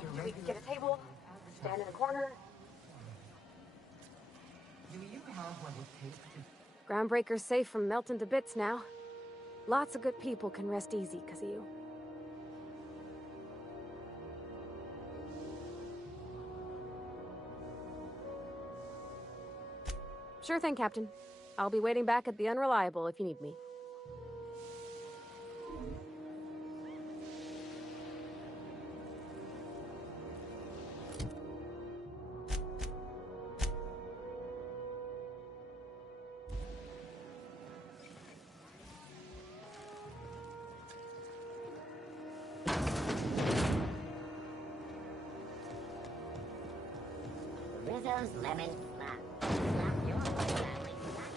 Should we get a table? Stand in a corner? Do you have what it takes to... Groundbreaker's safe from melting to bits now. Lots of good people can rest easy because of you. Sure thing, Captain. I'll be waiting back at the Unreliable if you need me. Rizzo's Lemon Slap. Slap your whole family tonight.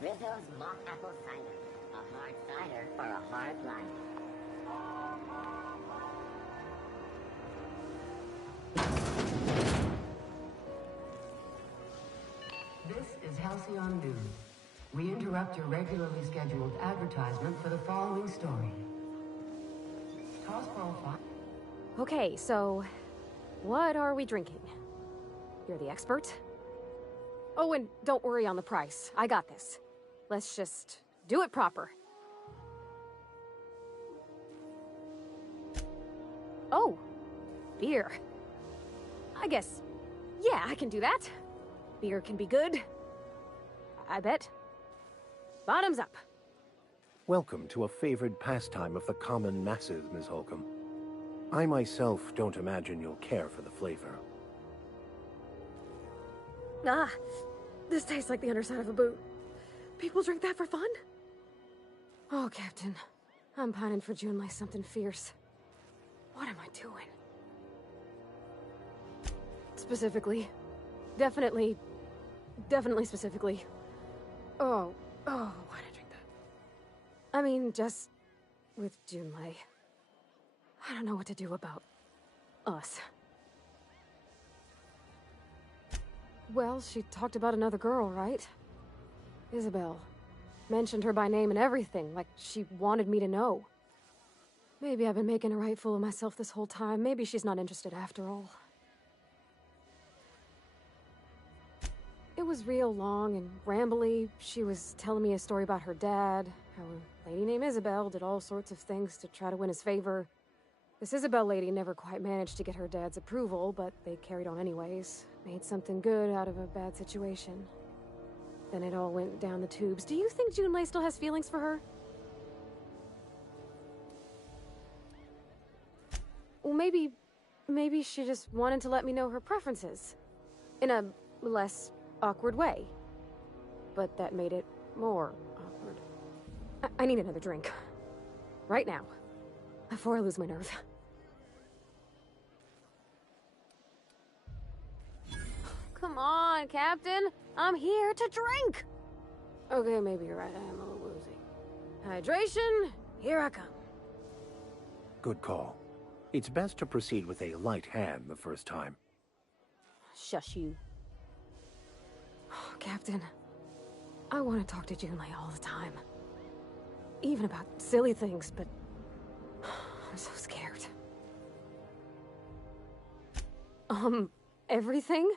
Rizzo's Mock Apple Cider. A hard cider for a hard life. This is Halcyon News. We interrupt your regularly scheduled advertisement for the following story. Toss profile. Okay, so... what are we drinking? You're the expert? Oh, and don't worry on the price. I got this. Let's just do it proper. Oh, beer. I guess, yeah, I can do that. Beer can be good. I bet. Bottoms up. Welcome to a favored pastime of the common masses, Ms. Holcomb. I myself don't imagine you'll care for the flavor. Ah, this tastes like the underside of a boot. People drink that for fun? Oh, Captain. I'm pining for June like something fierce. What am I doing? Specifically. Definitely specifically. Oh, why'd I drink that? I mean, just with Junlei. I don't know what to do about us. Well, she talked about another girl, right? Isabel. Mentioned her by name and everything, like she wanted me to know. Maybe I've been making a right fool of myself this whole time. Maybe she's not interested after all. It was real long and rambly. She was telling me a story about her dad, how a lady named Isabel did all sorts of things to try to win his favor. This Isabel lady never quite managed to get her dad's approval, but they carried on anyways. Made something good out of a bad situation. Then it all went down the tubes. Do you think Junlei still has feelings for her? Well, maybe she just wanted to let me know her preferences. In a less awkward way. But that made it more awkward. I need another drink. Right now. Before I lose my nerve. Come on, Captain. I'm here to drink. Okay, maybe you're right. I am a little woozy. Hydration, here I come. Good call. It's best to proceed with a light hand the first time. Shush you. Captain, I want to talk to Junlei all the time. Even about silly things, but I'm so scared. Everything?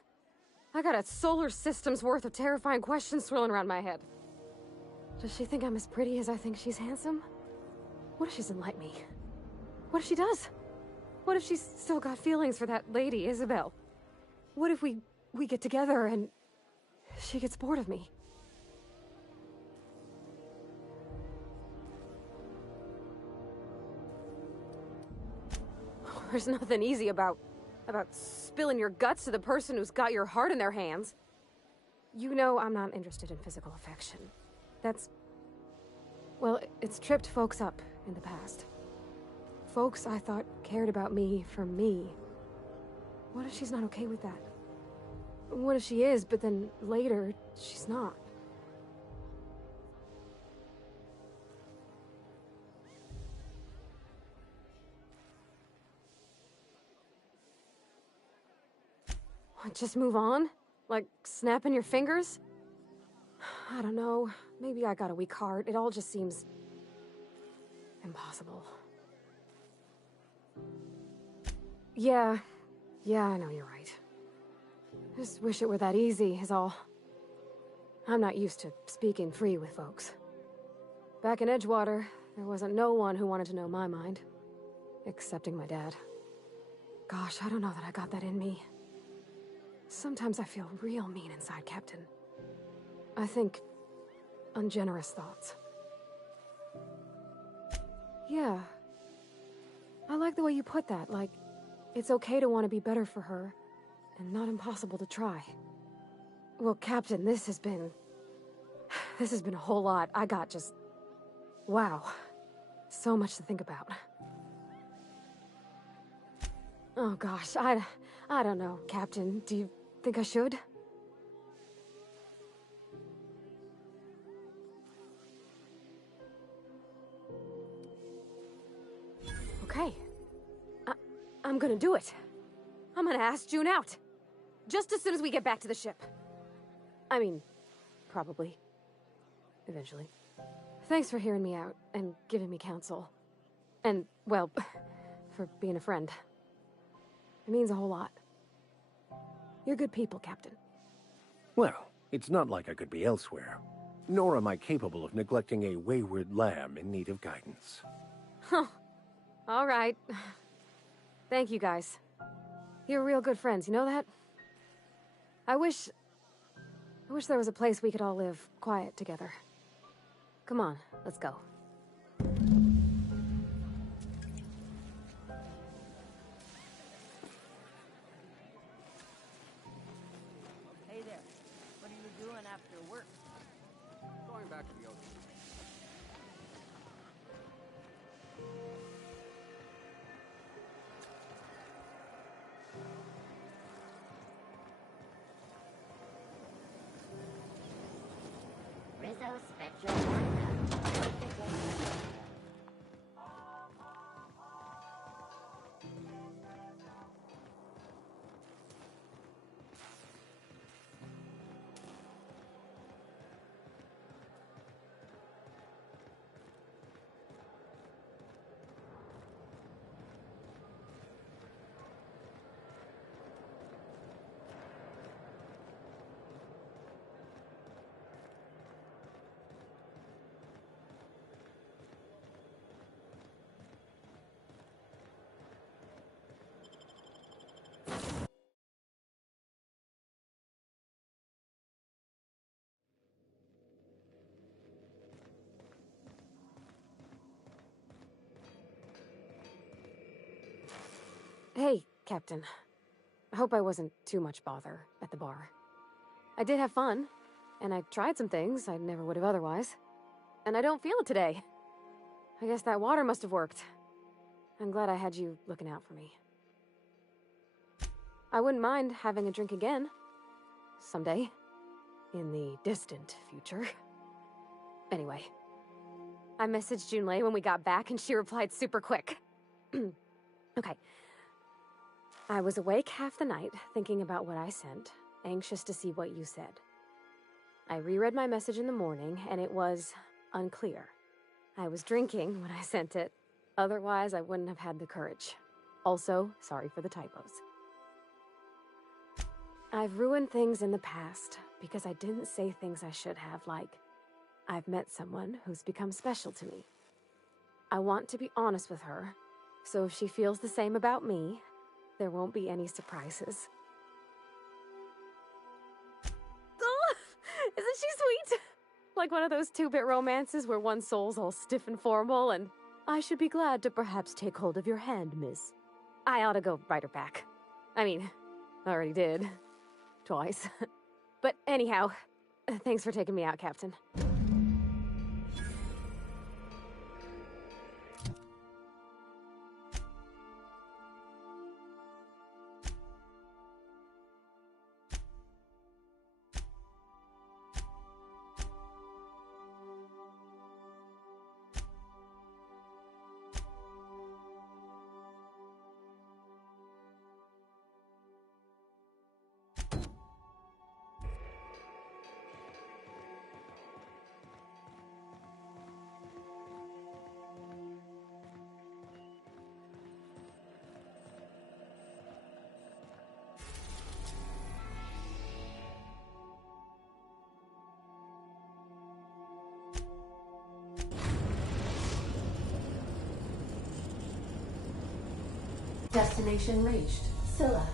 I got a solar system's worth of terrifying questions swirling around my head. Does she think I'm as pretty as I think she's handsome? What if she doesn't like me? What if she does? What if she's still got feelings for that lady, Isabel? What if we get together and she gets bored of me? There's nothing easy about spilling your guts to the person who's got your heart in their hands. You know I'm not interested in physical affection. Well, it's tripped folks up in the past. Folks I thought cared about me for me. What if she's not okay with that? What if she is, but then later, she's not? What, just move on? Like, snapping your fingers? I don't know. Maybe I got a weak heart. It all just seems... impossible. Yeah, I know you're right. Just wish it were that easy, is all. I'm not used to speaking free with folks. Back in Edgewater, there wasn't no one who wanted to know my mind. Excepting my dad. Gosh, I don't know that I got that in me. Sometimes I feel real mean inside, Captain. I think ungenerous thoughts. Yeah. I like the way you put that, like, it's okay to want to be better for her, and not impossible to try. Well, Captain, this has been a whole lot. I got just... wow. So much to think about. Oh gosh, I don't know, Captain. Do you think I should? Okay. I'm gonna do it. I'm gonna ask June out. Just as soon as we get back to the ship. I mean, probably. Eventually. Thanks for hearing me out and giving me counsel. And, well, for being a friend. It means a whole lot. You're good people, Captain. Well, it's not like I could be elsewhere. Nor am I capable of neglecting a wayward lamb in need of guidance. Huh. All right. Thank you, guys. You're real good friends, you know that? I wish there was a place we could all live quiet together. Come on, let's go. Hey there. What are you doing after work? Going back to the ocean. Rizzo Spectral Vodka. Hey, Captain. I hope I wasn't too much bother at the bar. I did have fun, and I tried some things I never would have otherwise. And I don't feel it today. I guess that water must have worked. I'm glad I had you looking out for me. I wouldn't mind having a drink again. Someday. In the distant future. Anyway. I messaged Junlei when we got back and she replied super quick. Okay. I was awake half the night, thinking about what I sent, anxious to see what you said. I reread my message in the morning, and it was unclear. I was drinking when I sent it. Otherwise, I wouldn't have had the courage. Also, sorry for the typos. I've ruined things in the past because I didn't say things I should have, like, I've met someone who's become special to me. I want to be honest with her, so if she feels the same about me, there won't be any surprises. Oh, isn't she sweet? Like one of those two-bit romances where one soul's all stiff and formal and, I should be glad to perhaps take hold of your hand, miss. I ought to go write her back. I mean, I already did. Twice. But anyhow, thanks for taking me out, Captain. Destination reached. Scylla.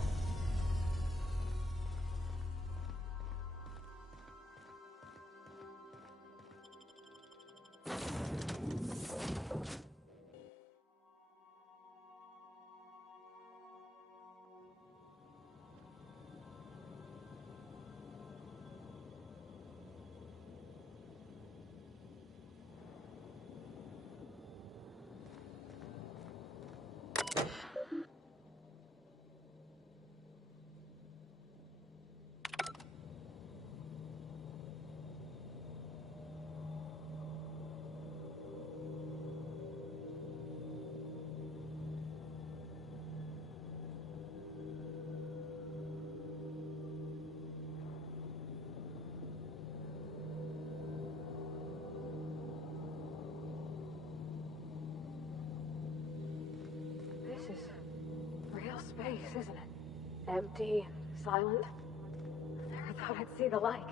This is real space, isn't it? Empty and silent. I never thought I'd see the like.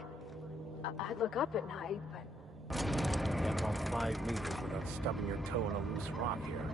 I'd look up at night, but... Can't walk 5 meters without stubbing your toe on a loose rock here.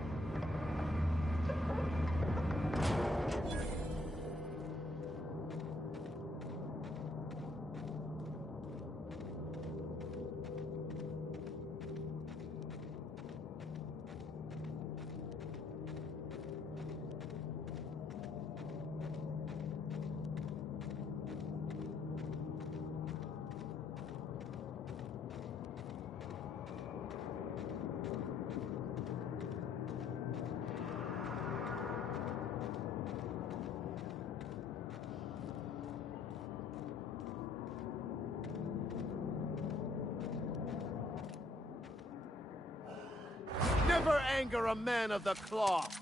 Never anger a man of the cloth!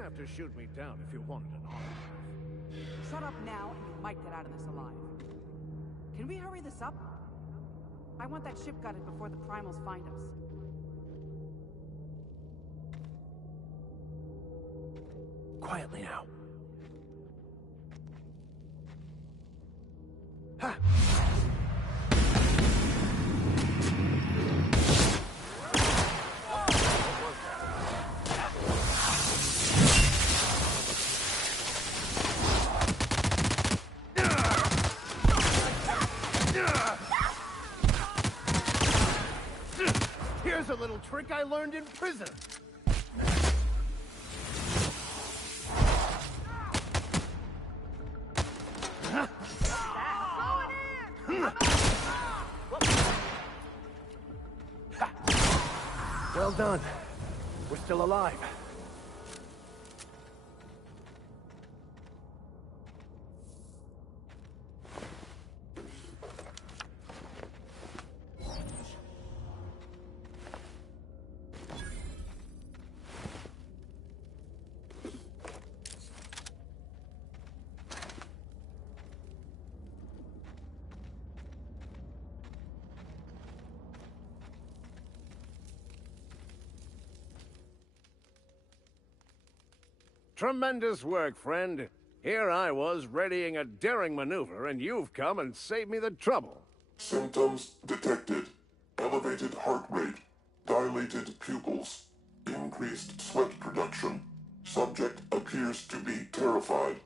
didn't have to shoot me down if you wanted an autograph. Shut up now, and you might get out of this alive. Can we hurry this up? I want that ship gutted before the primals find us. Quietly now. Ha! Here's a little trick I learned in prison. Well done. We're still alive. Tremendous work, friend. Here I was readying a daring maneuver, and you've come and saved me the trouble. Symptoms detected. Elevated heart rate, dilated pupils, increased sweat production. Subject appears to be terrified.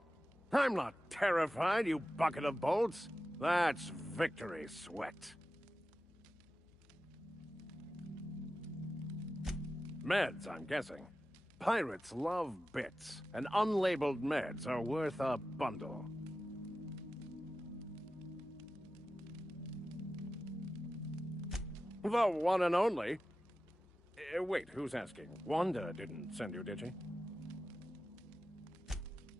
I'm not terrified, you bucket of bolts. That's victory sweat. Meds, I'm guessing. Pirates love bits, and unlabeled meds are worth a bundle. The one and only. Wait, who's asking? Wanda didn't send you, did she?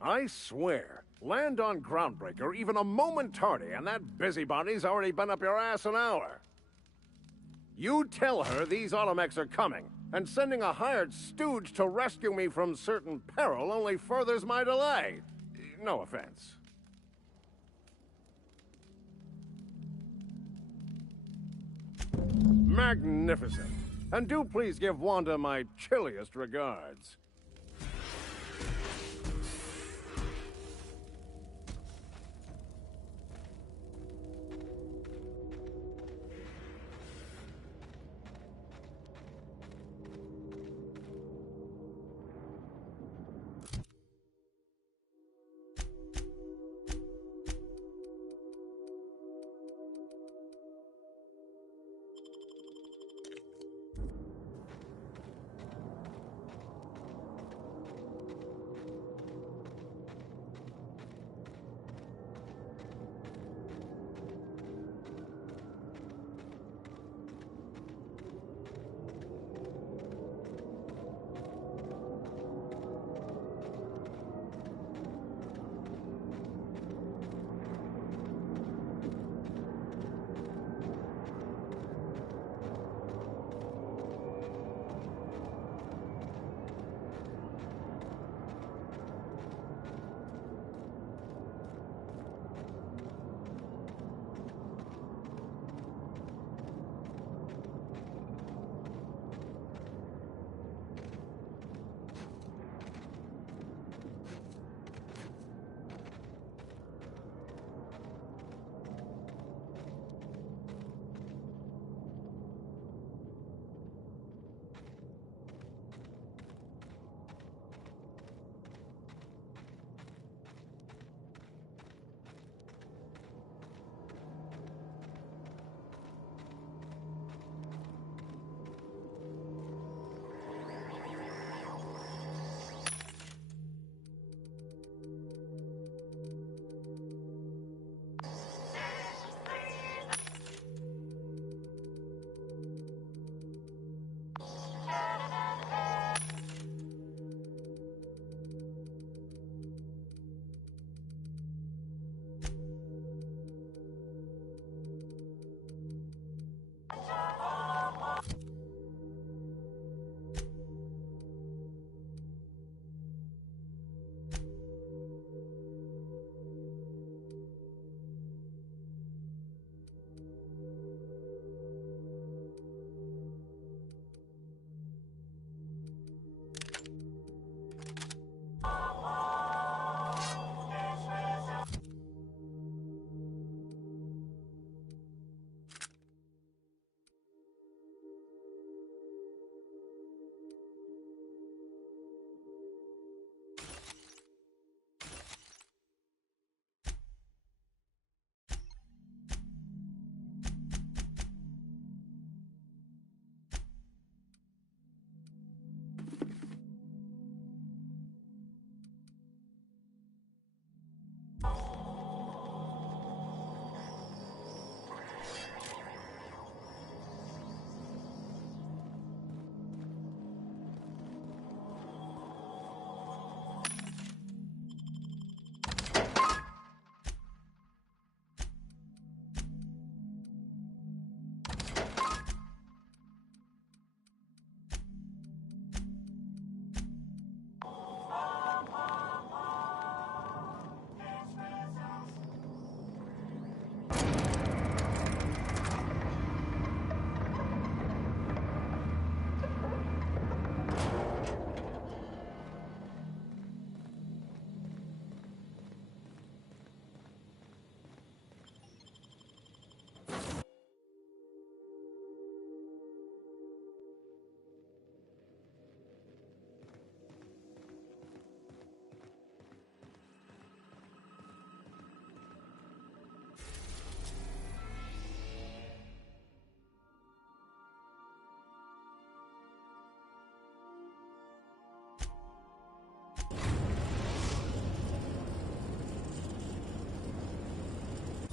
I swear, land on Groundbreaker even a moment tardy, and that busybody's already been up your ass an hour. You tell her these automechs are coming, and sending a hired stooge to rescue me from certain peril only furthers my delay. No offense. Magnificent. And do please give Wanda my chilliest regards.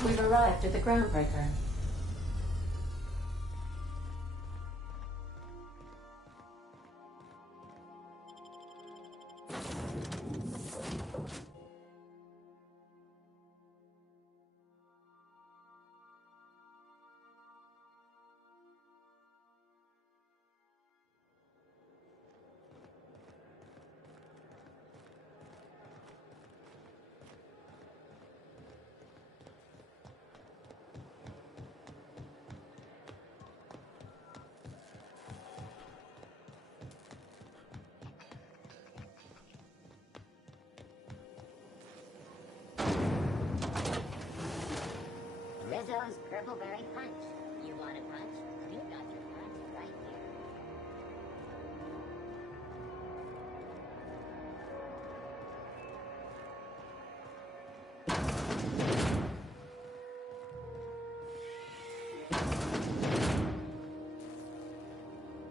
We've arrived at the Groundbreaker. Rizzo's Purpleberry Punch. You want a punch? You got your punch right here.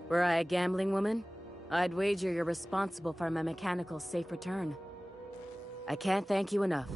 Were I a gambling woman, I'd wager you're responsible for my mechanical safe return. I can't thank you enough.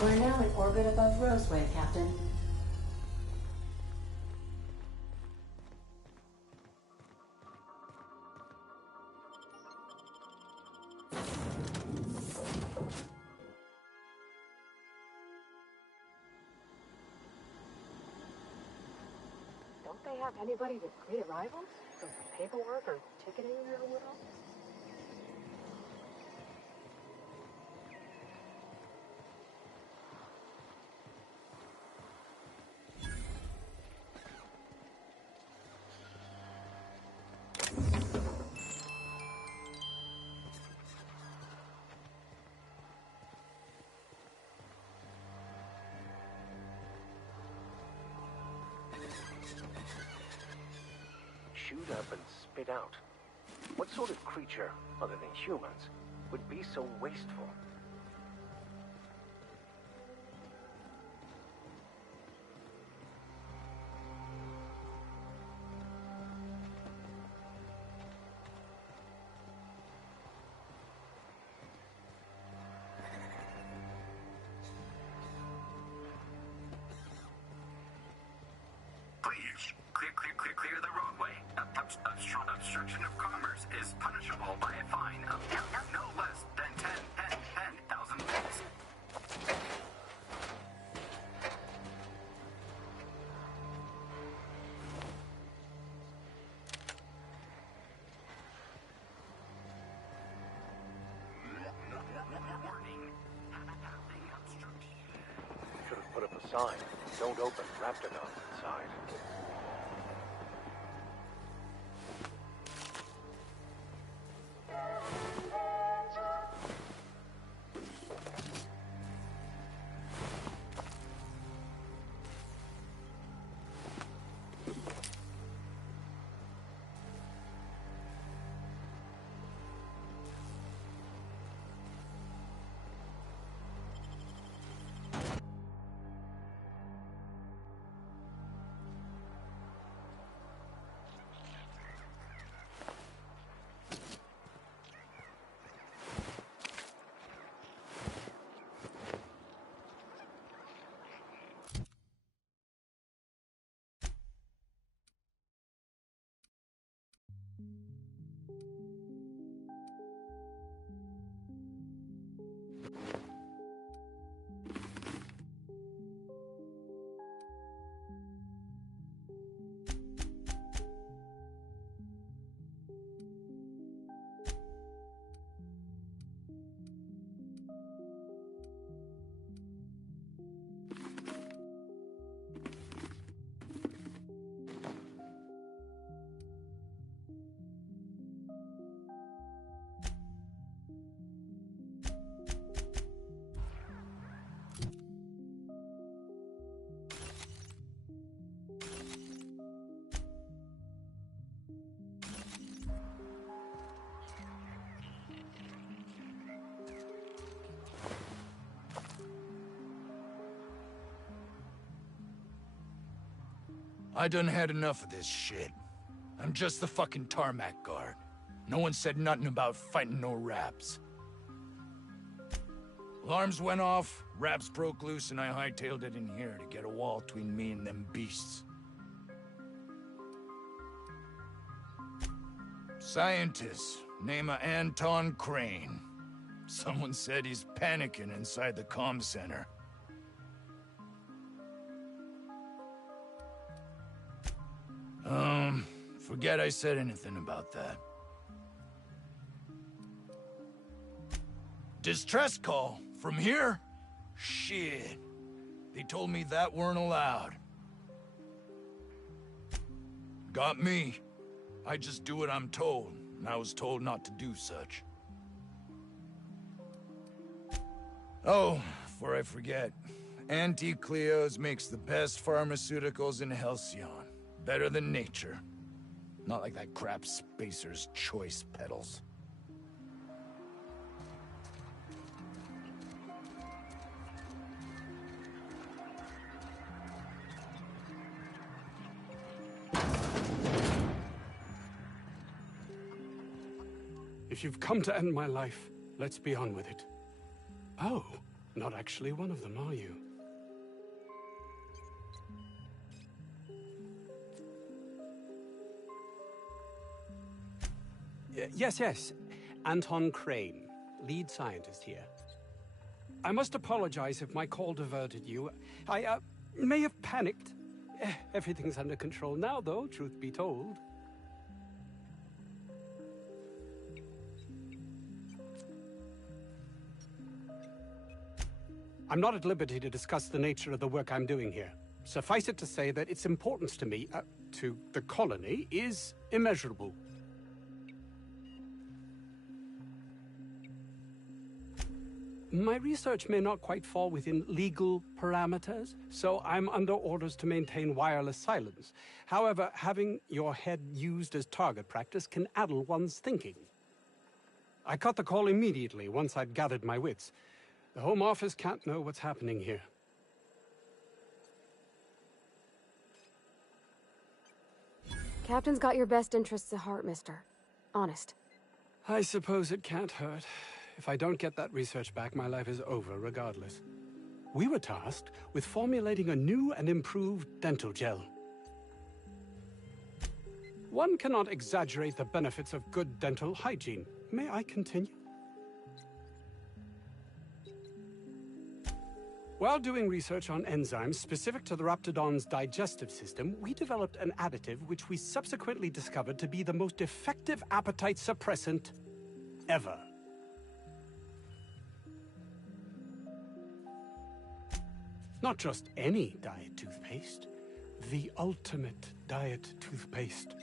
We're now in orbit above Roseway, Captain. Don't they have anybody with pre-arrivals? For paperwork or ticketing or what else? Shoot up and spit out. What sort of creature, other than humans, would be so wasteful? Please, clear the roadway. Obstruction of commerce is punishable by a fine of no less than 10,000 volts. Warning. Having obstruction. Should have put up a sign. Don't open Raptor inside. I done had enough of this shit. I'm just the fucking tarmac guard. No one said nothing about fighting no raps. Alarms went off, raps broke loose, and I hightailed it in here to get a wall between me and them beasts. Scientist, name of Anton Crane. Someone said he's panicking inside the comm center. Forget I said anything about that. Distress call? From here? Shit. They told me that weren't allowed. Got me. I just do what I'm told, and I was told not to do such. Oh, before I forget, Auntie Cleo's makes the best pharmaceuticals in Halcyon. Better than nature. Not like that crap Spacer's Choice peddles. If you've come to end my life, let's be on with it. Oh, not actually one of them, are you? Yes. Anton Crane, lead scientist here. I must apologize if my call diverted you. I may have panicked. Everything's under control now, though, truth be told. I'm not at liberty to discuss the nature of the work I'm doing here. Suffice it to say that its importance to me, to the colony, is immeasurable. My research may not quite fall within legal parameters, so I'm under orders to maintain wireless silence. However, having your head used as target practice can addle one's thinking. I cut the call immediately once I'd gathered my wits. The Home Office can't know what's happening here. Captain's got your best interests at heart, mister. Honest. I suppose it can't hurt. If I don't get that research back, my life is over regardless. We were tasked with formulating a new and improved dental gel. One cannot exaggerate the benefits of good dental hygiene. May I continue? While doing research on enzymes specific to the Raptidon's digestive system, we developed an additive which we subsequently discovered to be the most effective appetite suppressant ever. Not just any diet toothpaste, the ultimate diet toothpaste.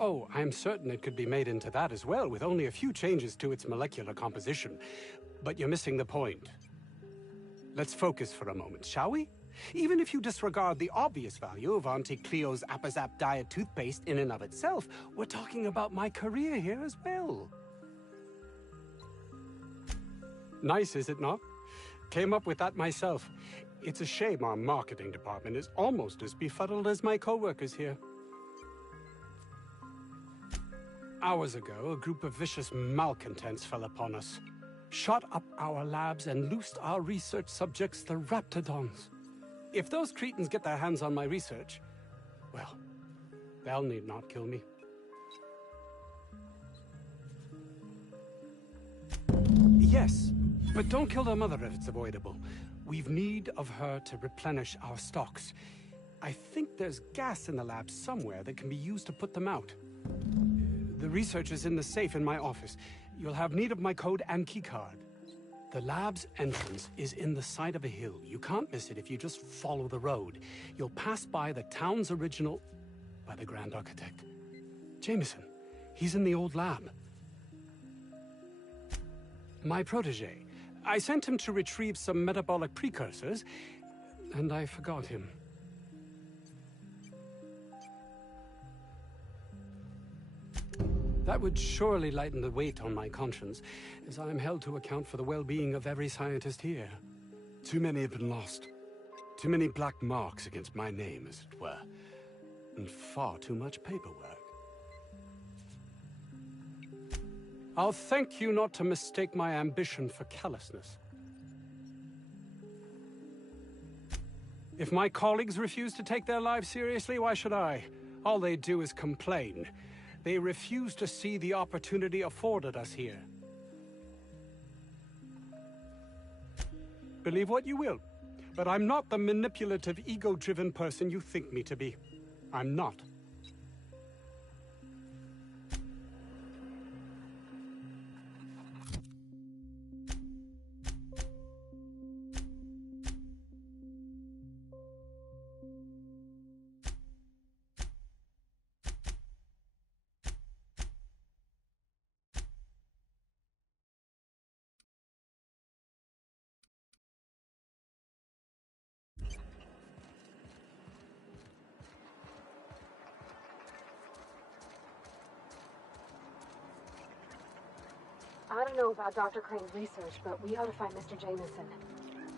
Oh, I'm certain it could be made into that as well, with only a few changes to its molecular composition. But you're missing the point. Let's focus for a moment, shall we? Even if you disregard the obvious value of Auntie Cleo's Appazap diet toothpaste in and of itself, we're talking about my career here as well. Nice, is it not? Came up with that myself. It's a shame our marketing department is almost as befuddled as my co-workers here. Hours ago, a group of vicious malcontents fell upon us, shot up our labs and loosed our research subjects, the Raptidons. If those cretins get their hands on my research, well, they'll need not kill me. Yes, but don't kill their mother if it's avoidable. We've need of her to replenish our stocks. I think there's gas in the lab somewhere that can be used to put them out. The research is in the safe in my office. You'll have need of my code and keycard. The lab's entrance is in the side of a hill. You can't miss it if you just follow the road. You'll pass by the town's original... by the Grand Architect. Jameson. He's in the old lab. My protege. I sent him to retrieve some metabolic precursors, and I forgot him. That would surely lighten the weight on my conscience, as I'm held to account for the well-being of every scientist here. Too many have been lost. Too many black marks against my name, as it were. And far too much paperwork. I'll thank you not to mistake my ambition for callousness. If my colleagues refuse to take their lives seriously, why should I? All they do is complain. They refuse to see the opportunity afforded us here. Believe what you will, but I'm not the manipulative, ego-driven person you think me to be. I'm not. I don't know about Dr. Crane's research, but we ought to find Mr. Jameson.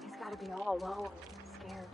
He's got to be all alone and scared.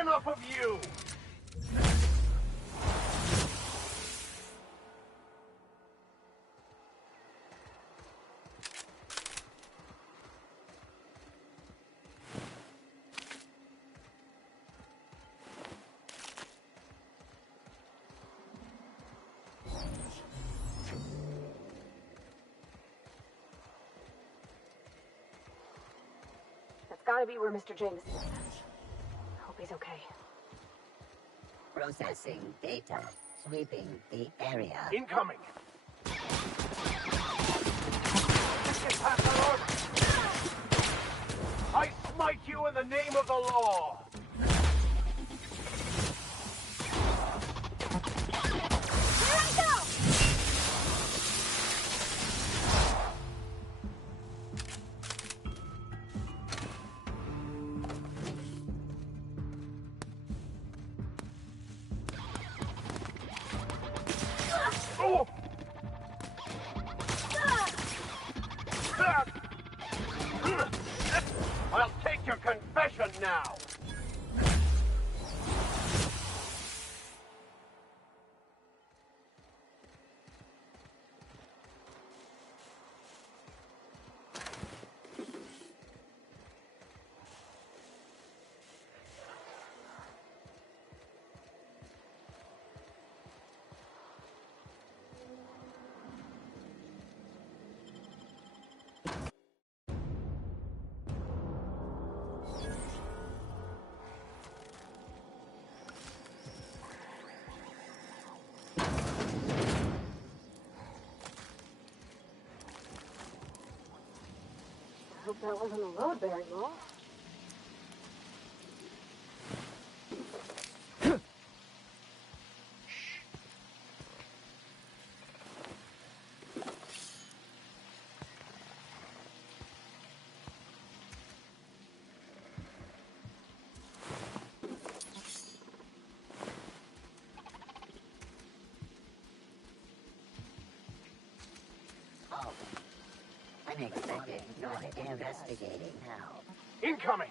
Enough of you! That's gotta be where Mr. Jameson is. Hope he's okay. Processing data. Sweeping the area. Incoming! Let's get past that order! I smite you in the name of the law! Here I go! I'll take your confession now! That wasn't a load-bearing mall. Oh, I'm expecting your investigating help. Incoming!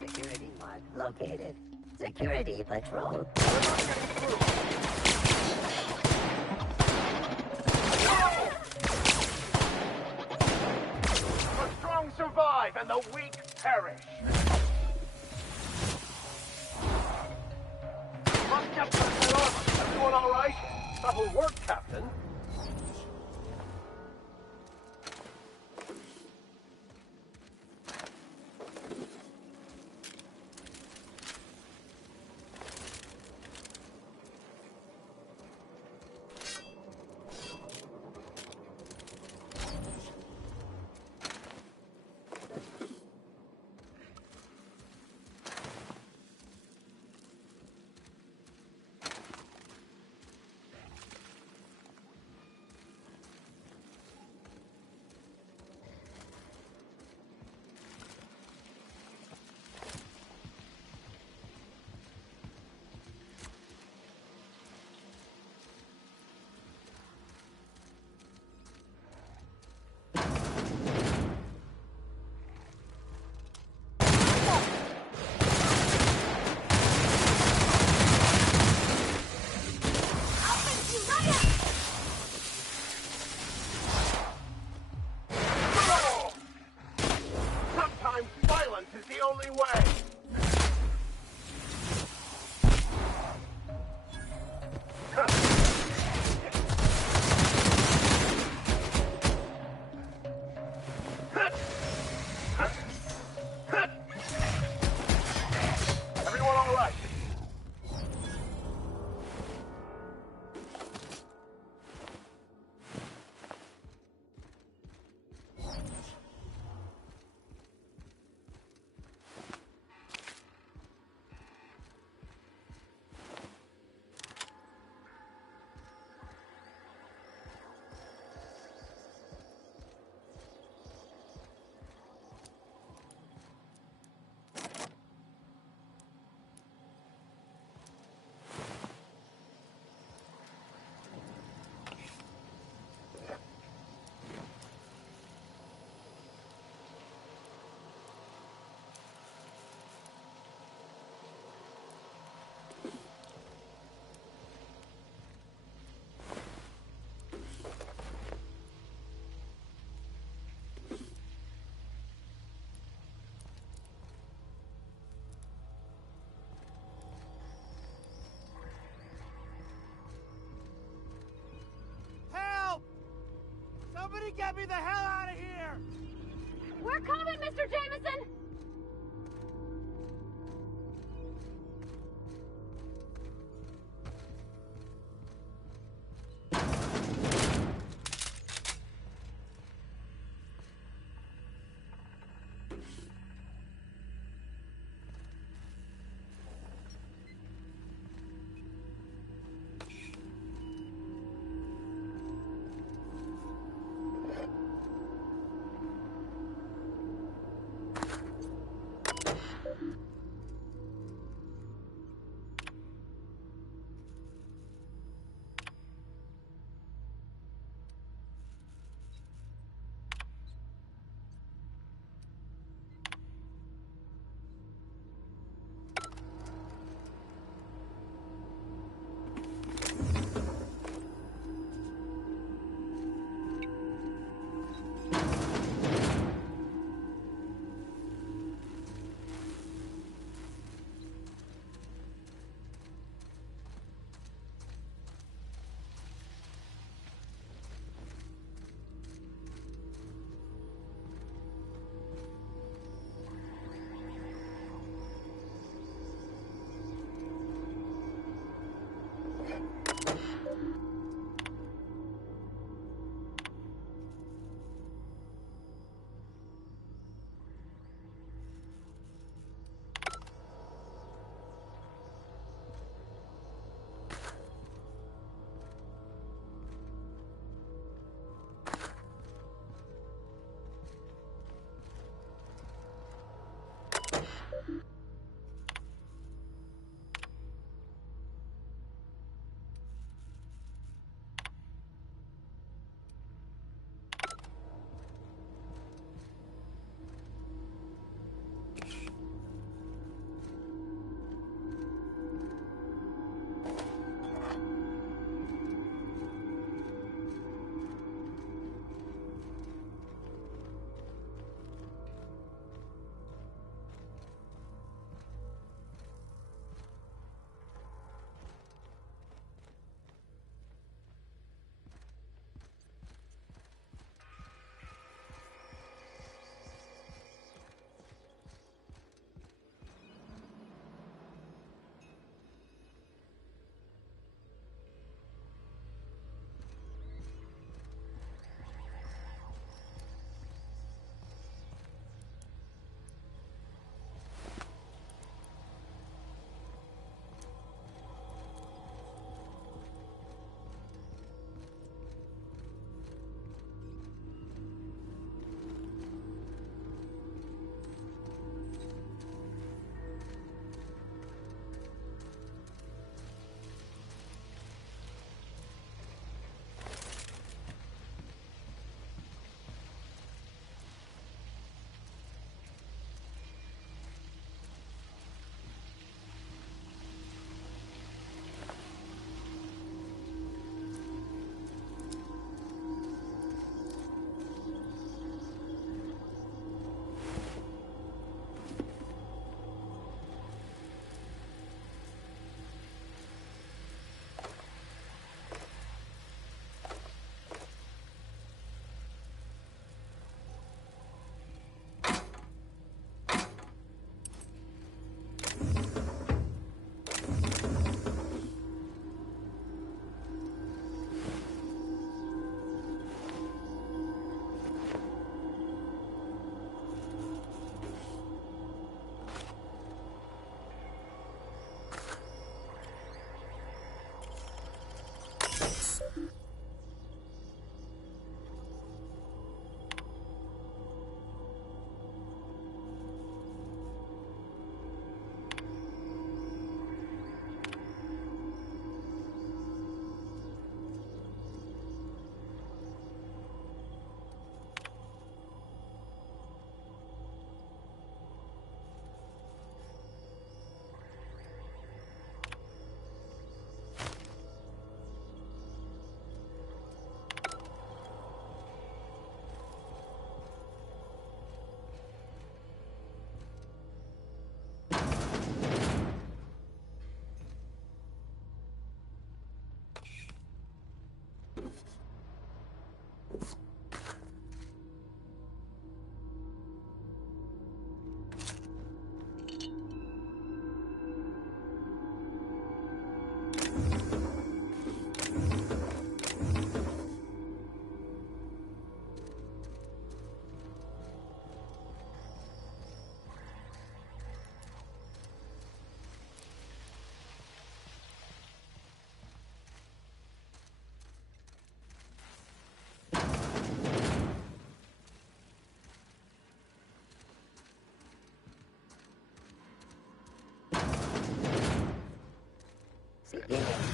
Security mark located. Security patrol. The strong survive and the weak perish. Must get that armor. Everyone all right? That'll work, Captain. Sometimes violence is the only way. Everyone all right? Somebody get me the hell out of here! We're coming, Mr. Jameson!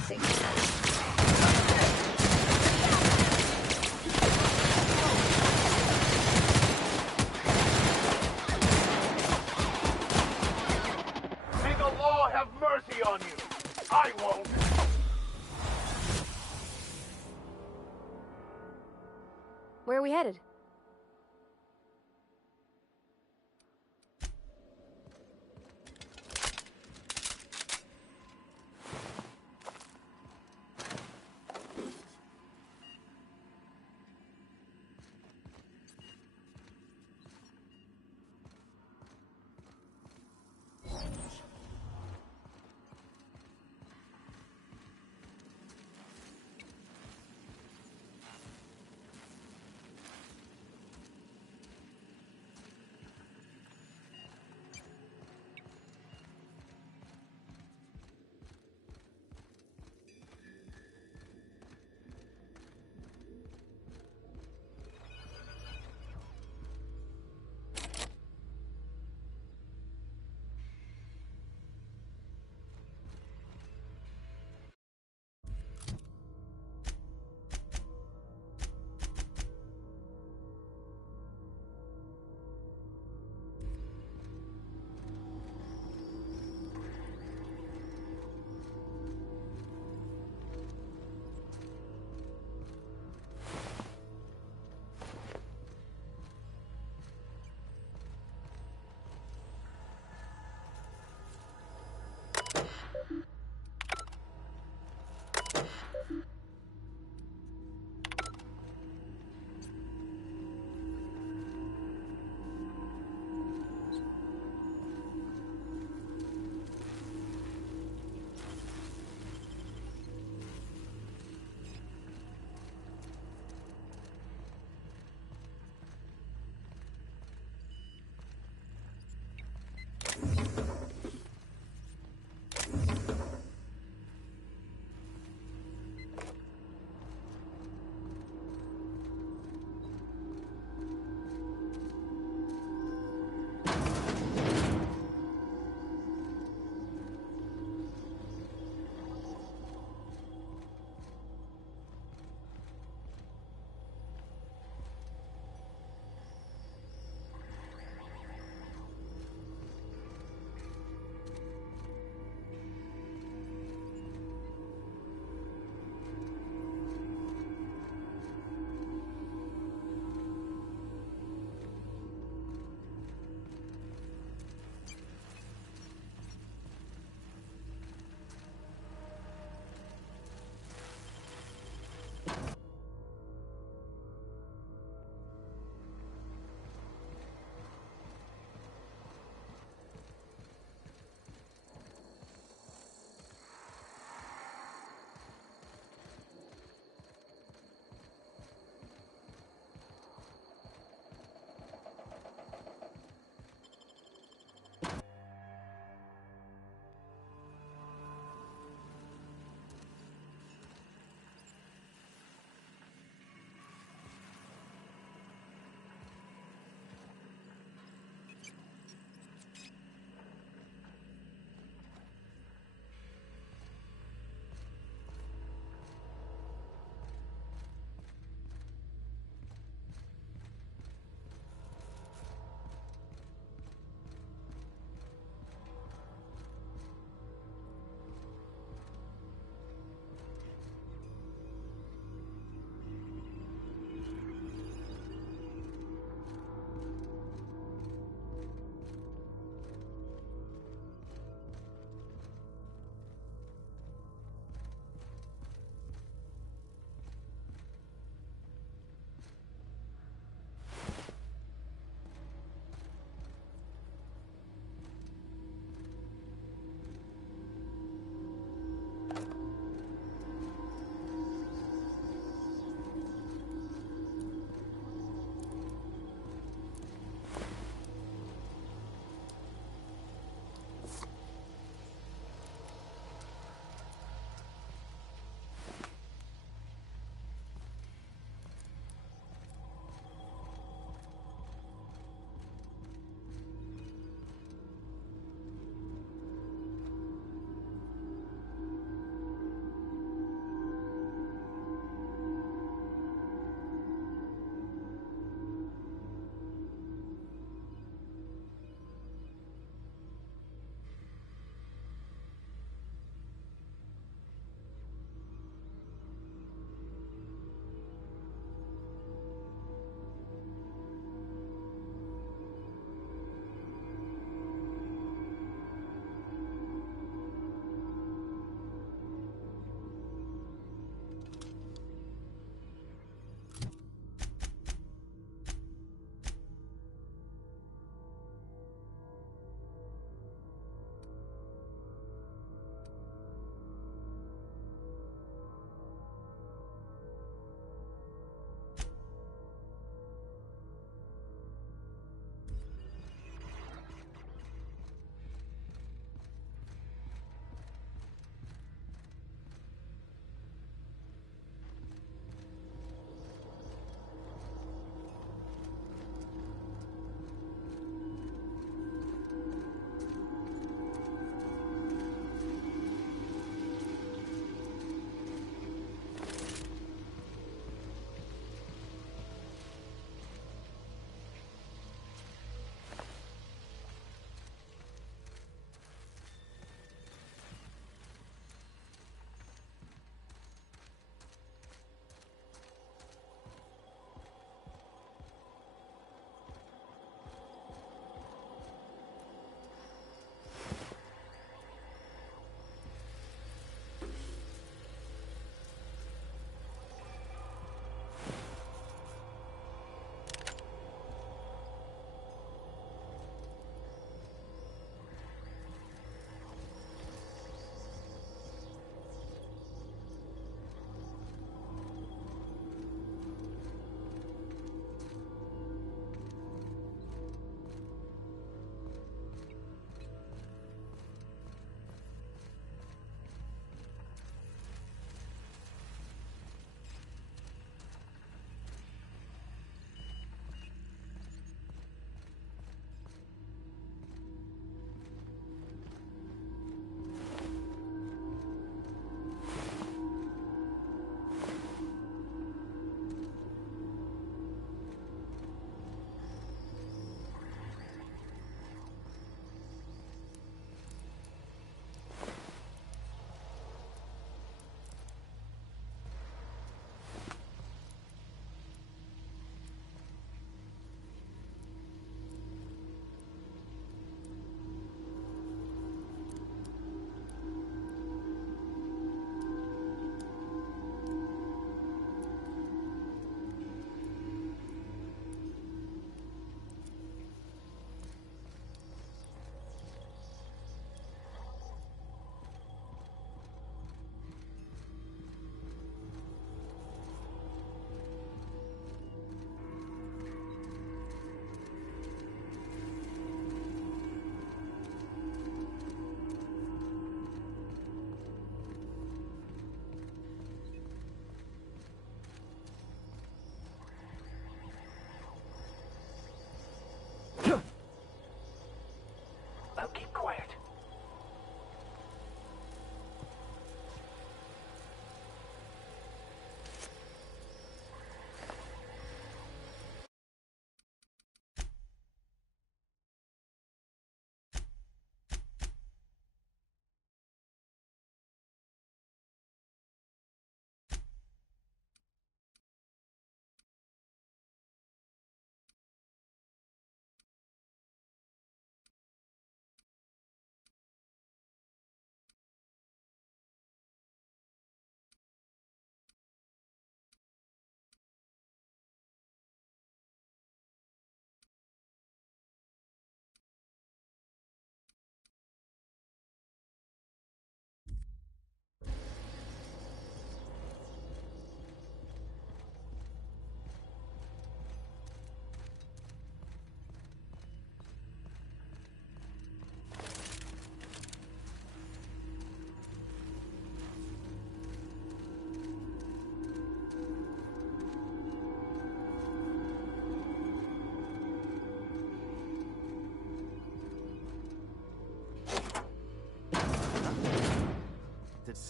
May the law have mercy on you. I won't. Where are we headed?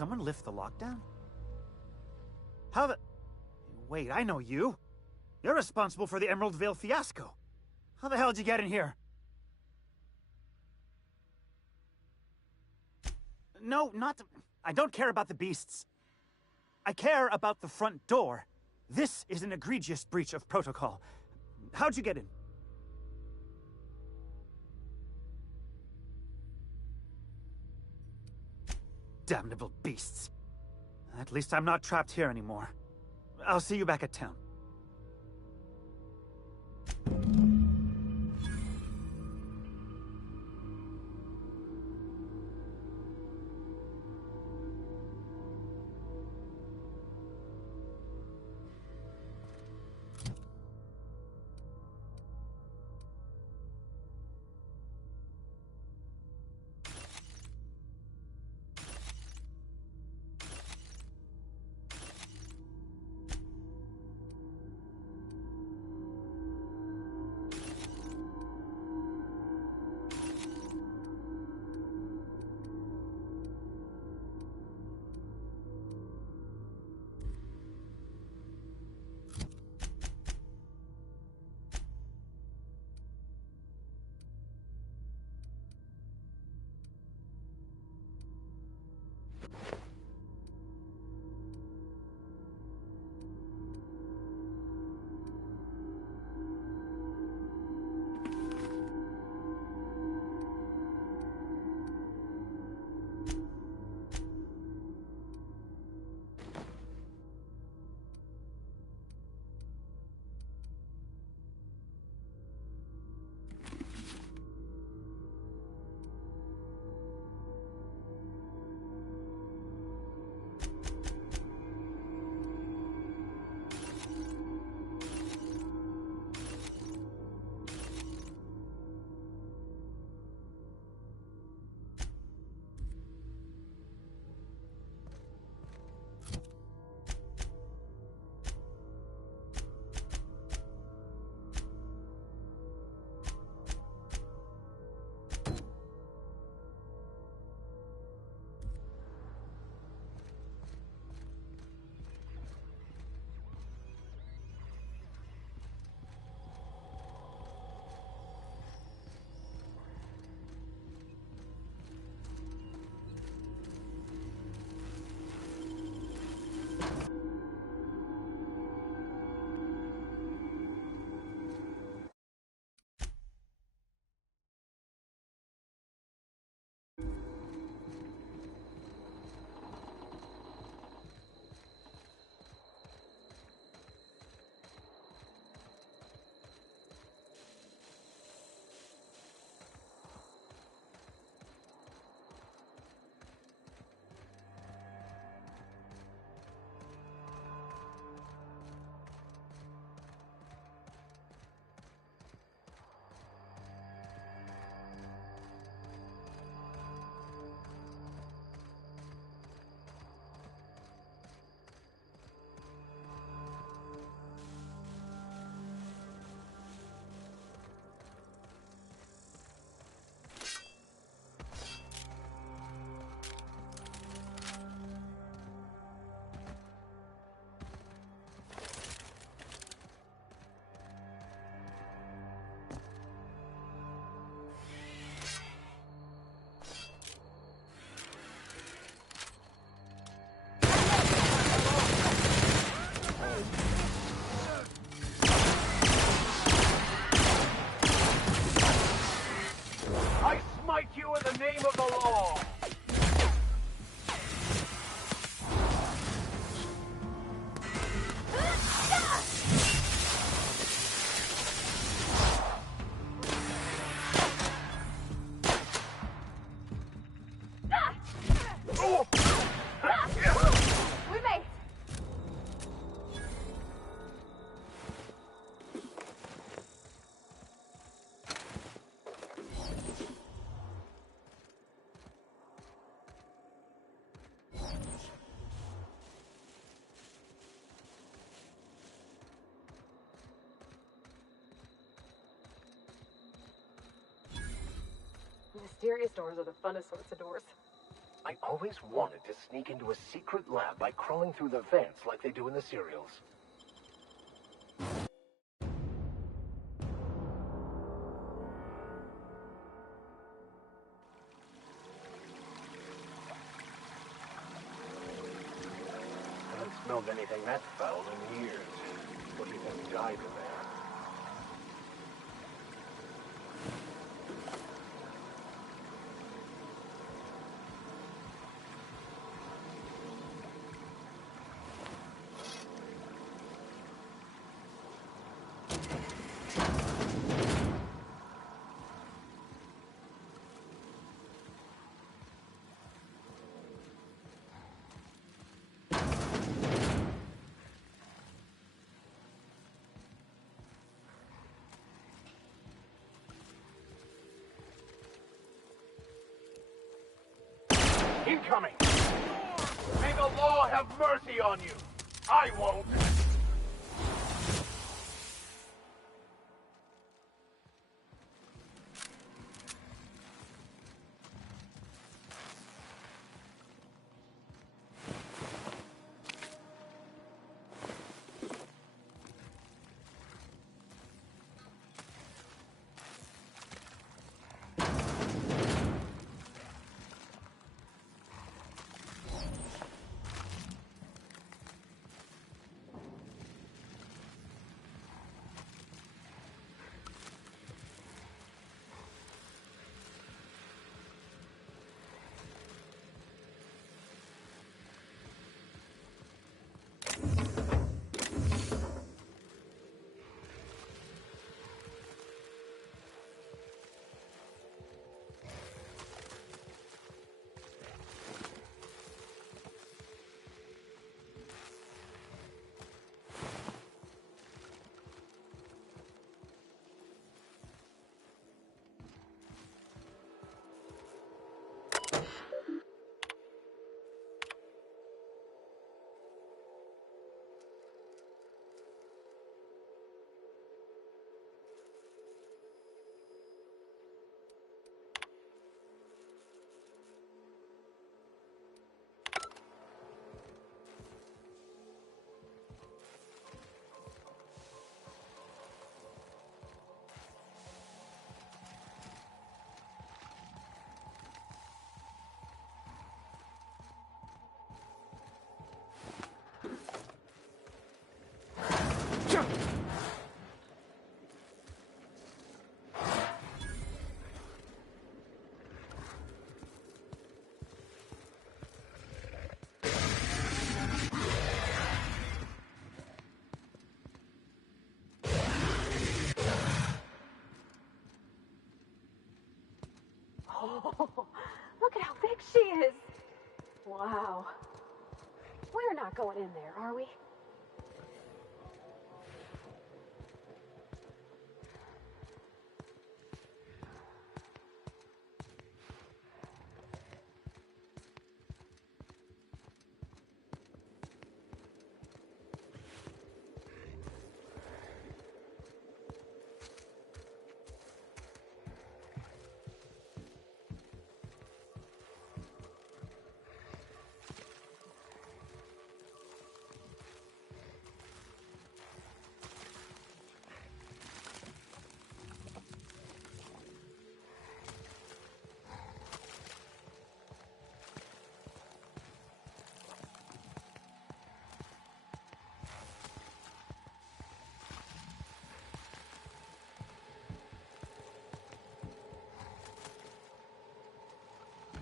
someone lift the lockdown? How the... Wait, I know you. You're responsible for the Emerald Vale fiasco. How the hell did you get in here? No, not... I don't care about the beasts. I care about the front door. This is an egregious breach of protocol. How'd you get in? Damnable beasts. At least I'm not trapped here anymore. I'll see you back at town. you in the name of the law. Mysterious doors are the funnest sorts of doors. I always wanted to sneak into a secret lab by crawling through the vents like they do in the serials. I haven't smelled anything that foul in years. What do you think died in there? Incoming! May the law have mercy on you! I won't! Oh, look at how big she is. Wow. We're not going in there, are we?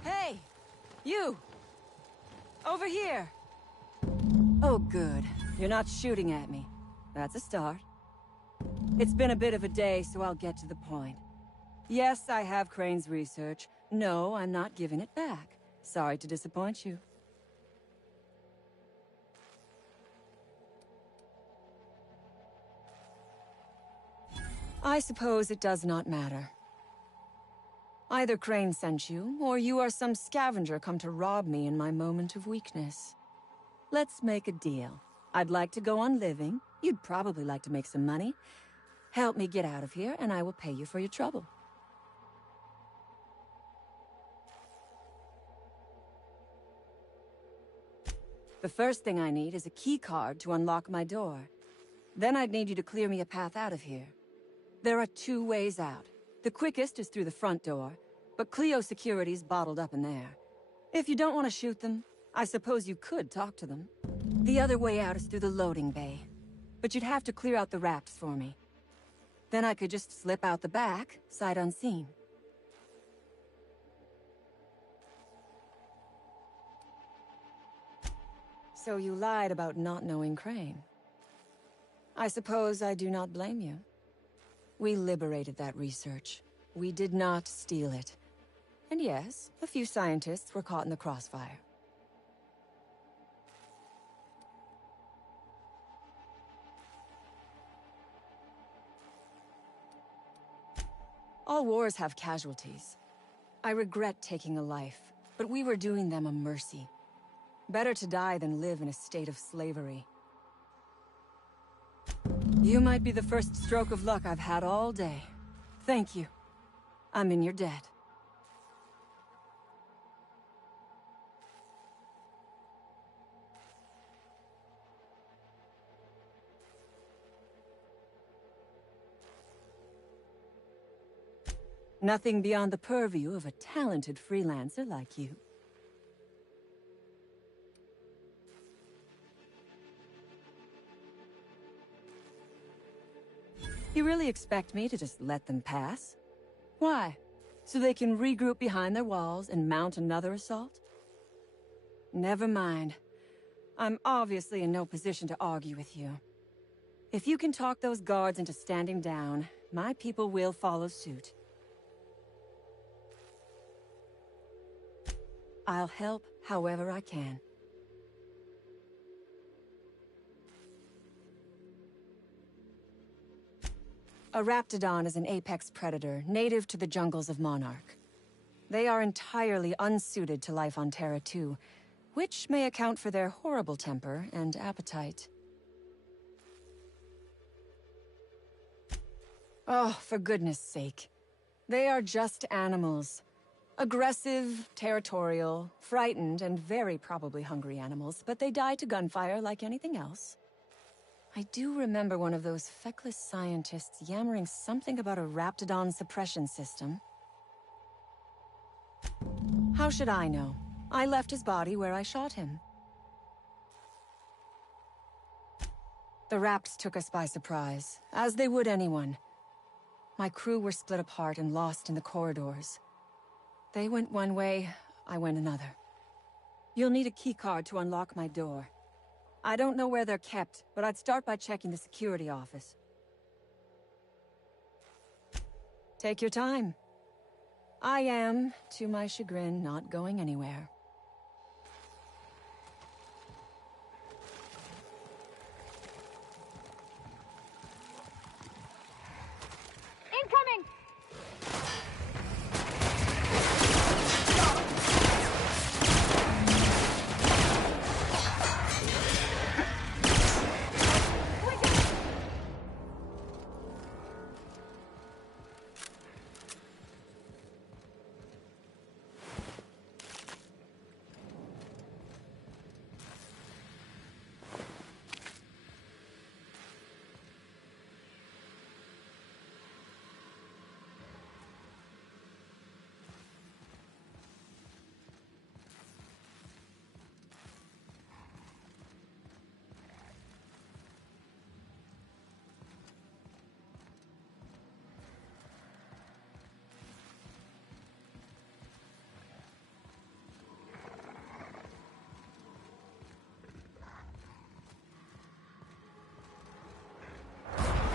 Hey! You! Over here! Oh, good. You're not shooting at me. That's a start. It's been a bit of a day, so I'll get to the point. Yes, I have Crane's research. No, I'm not giving it back. Sorry to disappoint you. I suppose it does not matter. Either Crane sent you, or you are some scavenger come to rob me in my moment of weakness. Let's make a deal. I'd like to go on living. You'd probably like to make some money. Help me get out of here, and I will pay you for your trouble. The first thing I need is a key card to unlock my door. Then I'd need you to clear me a path out of here. There are 2 ways out. The quickest is through the front door, but Cleo security's bottled up in there. If you don't want to shoot them, I suppose you could talk to them. The other way out is through the loading bay, but you'd have to clear out the wraps for me. Then I could just slip out the back, sight unseen. So you lied about not knowing Crane. I suppose I do not blame you. We liberated that research. We did not steal it. And yes, a few scientists were caught in the crossfire. All wars have casualties. I regret taking a life, but we were doing them a mercy. Better to die than live in a state of slavery. You might be the first stroke of luck I've had all day. Thank you. I'm in your debt. Nothing beyond the purview of a talented freelancer like you. You really expect me to just let them pass? Why? So they can regroup behind their walls and mount another assault? Never mind. I'm obviously in no position to argue with you. If you can talk those guards into standing down, my people will follow suit. I'll help however I can. A Raptidon is an apex predator, native to the jungles of Monarch. They are entirely unsuited to life on Terra 2, which may account for their horrible temper and appetite. Oh, for goodness sake. They are just animals. Aggressive, territorial, frightened, and very probably hungry animals, but they die to gunfire like anything else. I do remember one of those feckless scientists yammering something about a Raptidon suppression system. How should I know? I left his body where I shot him. The Raps took us by surprise, as they would anyone. My crew were split apart and lost in the corridors. They went one way, I went another. You'll need a keycard to unlock my door. I don't know where they're kept, but I'd start by checking the security office. Take your time. I am, to my chagrin, not going anywhere. Incoming!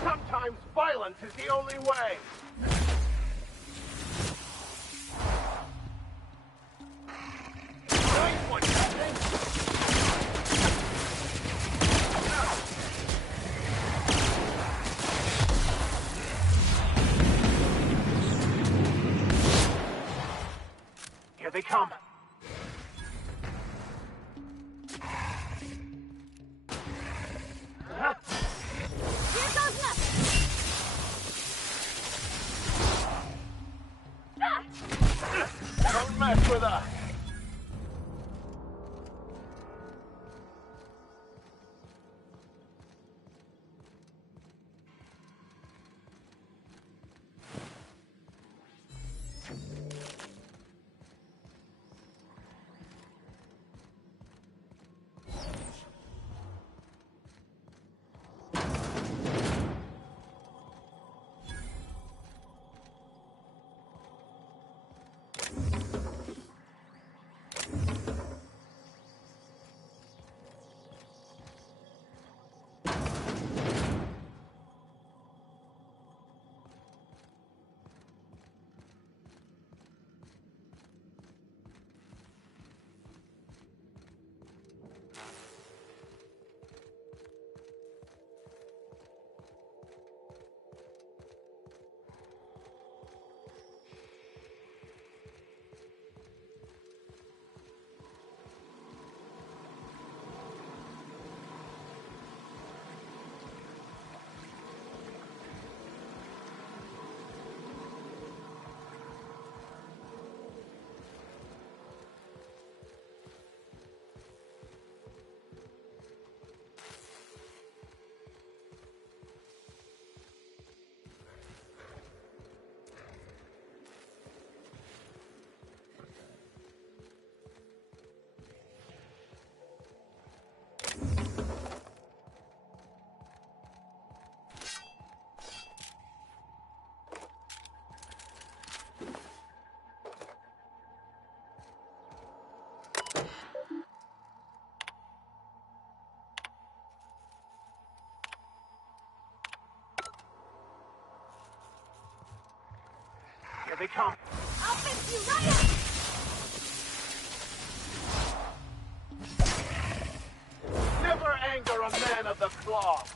Sometimes violence is the only way. Nice one, Captain. Here they come. Here they come. I'll fix you right up! Never anger a man of the cloth.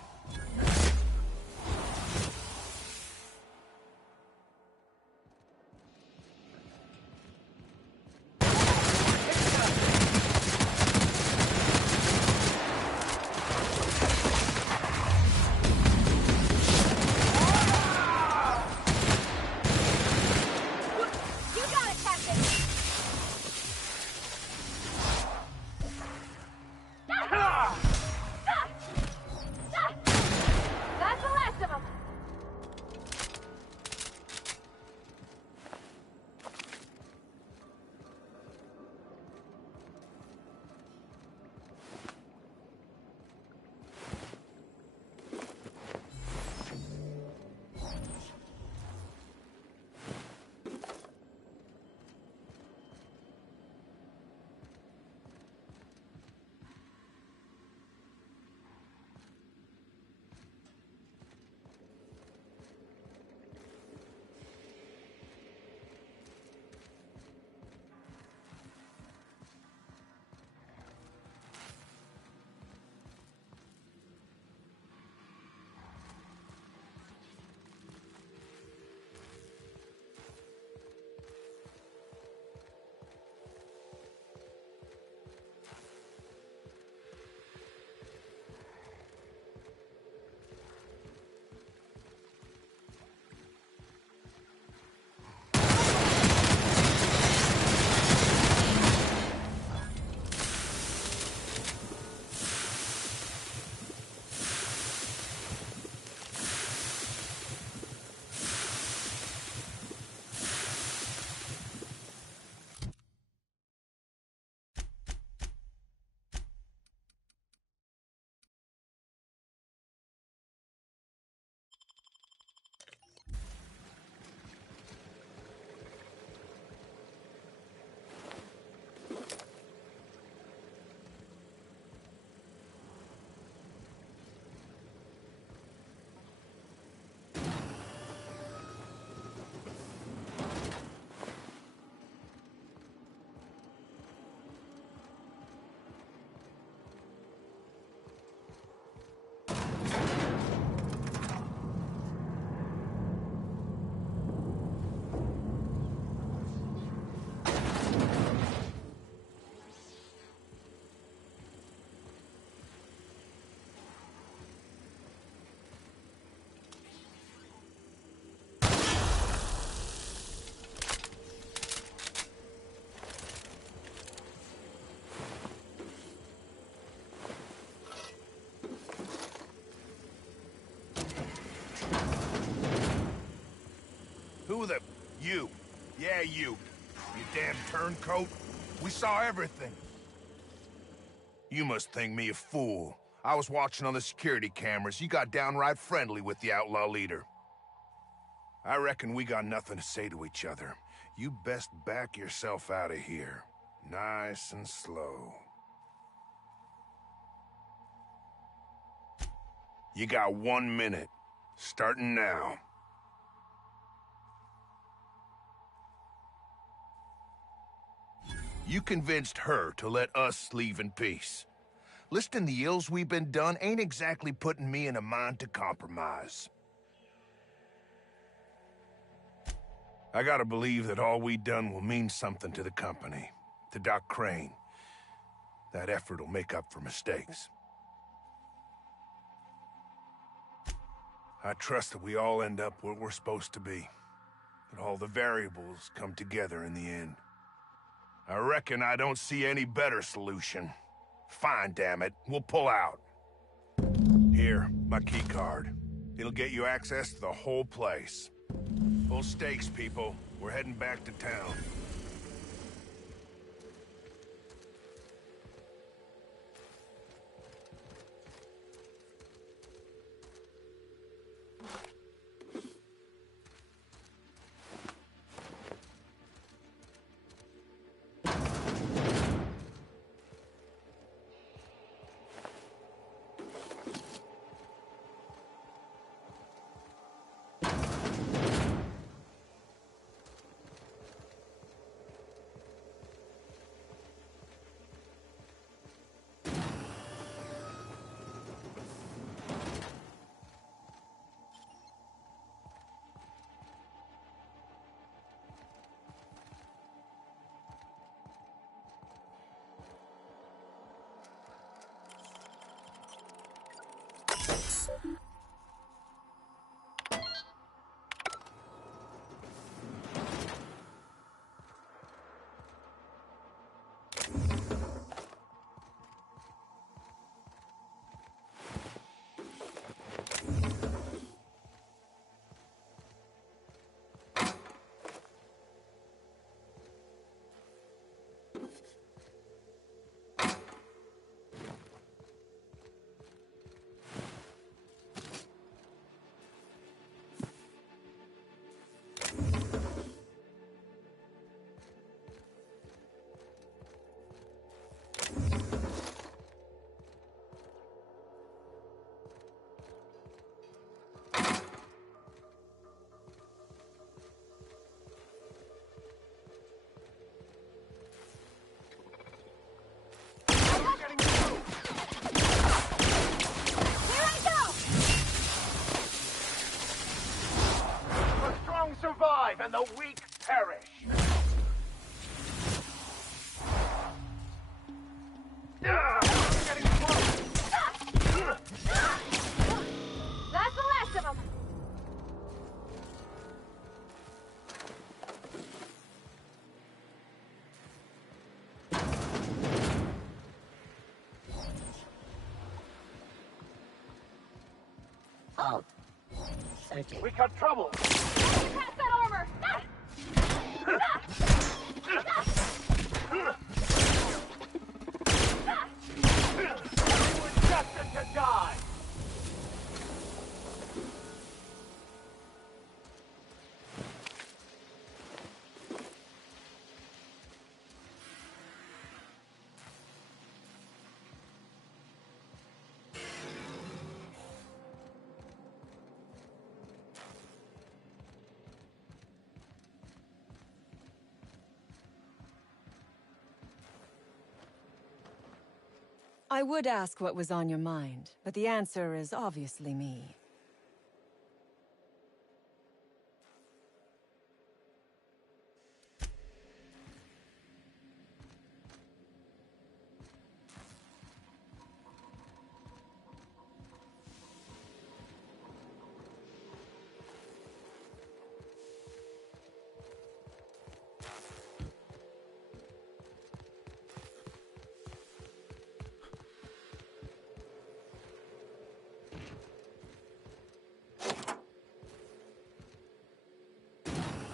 Who the... You. Yeah, you. You damn turncoat. We saw everything. You must think me a fool. I was watching on the security cameras. You got downright friendly with the outlaw leader. I reckon we got nothing to say to each other. You best back yourself out of here. Nice and slow. You got 1 minute. Starting now. You convinced her to let us leave in peace. Listing the ills we've been done ain't exactly putting me in a mind to compromise. I gotta believe that all we done will mean something to the company, to Doc Crane. That effort will make up for mistakes. I trust that we all end up where we're supposed to be. That all the variables come together in the end. I reckon I don't see any better solution. Fine, damn it. We'll pull out. Here, my key card. It'll get you access to the whole place. Full stakes, people. We're heading back to town. thrive and the weak perish. Getting close. That's the last of them. Halt. Searching. We got trouble. Pass that armor! We were destined to die. I would ask what was on your mind, but the answer is obviously me.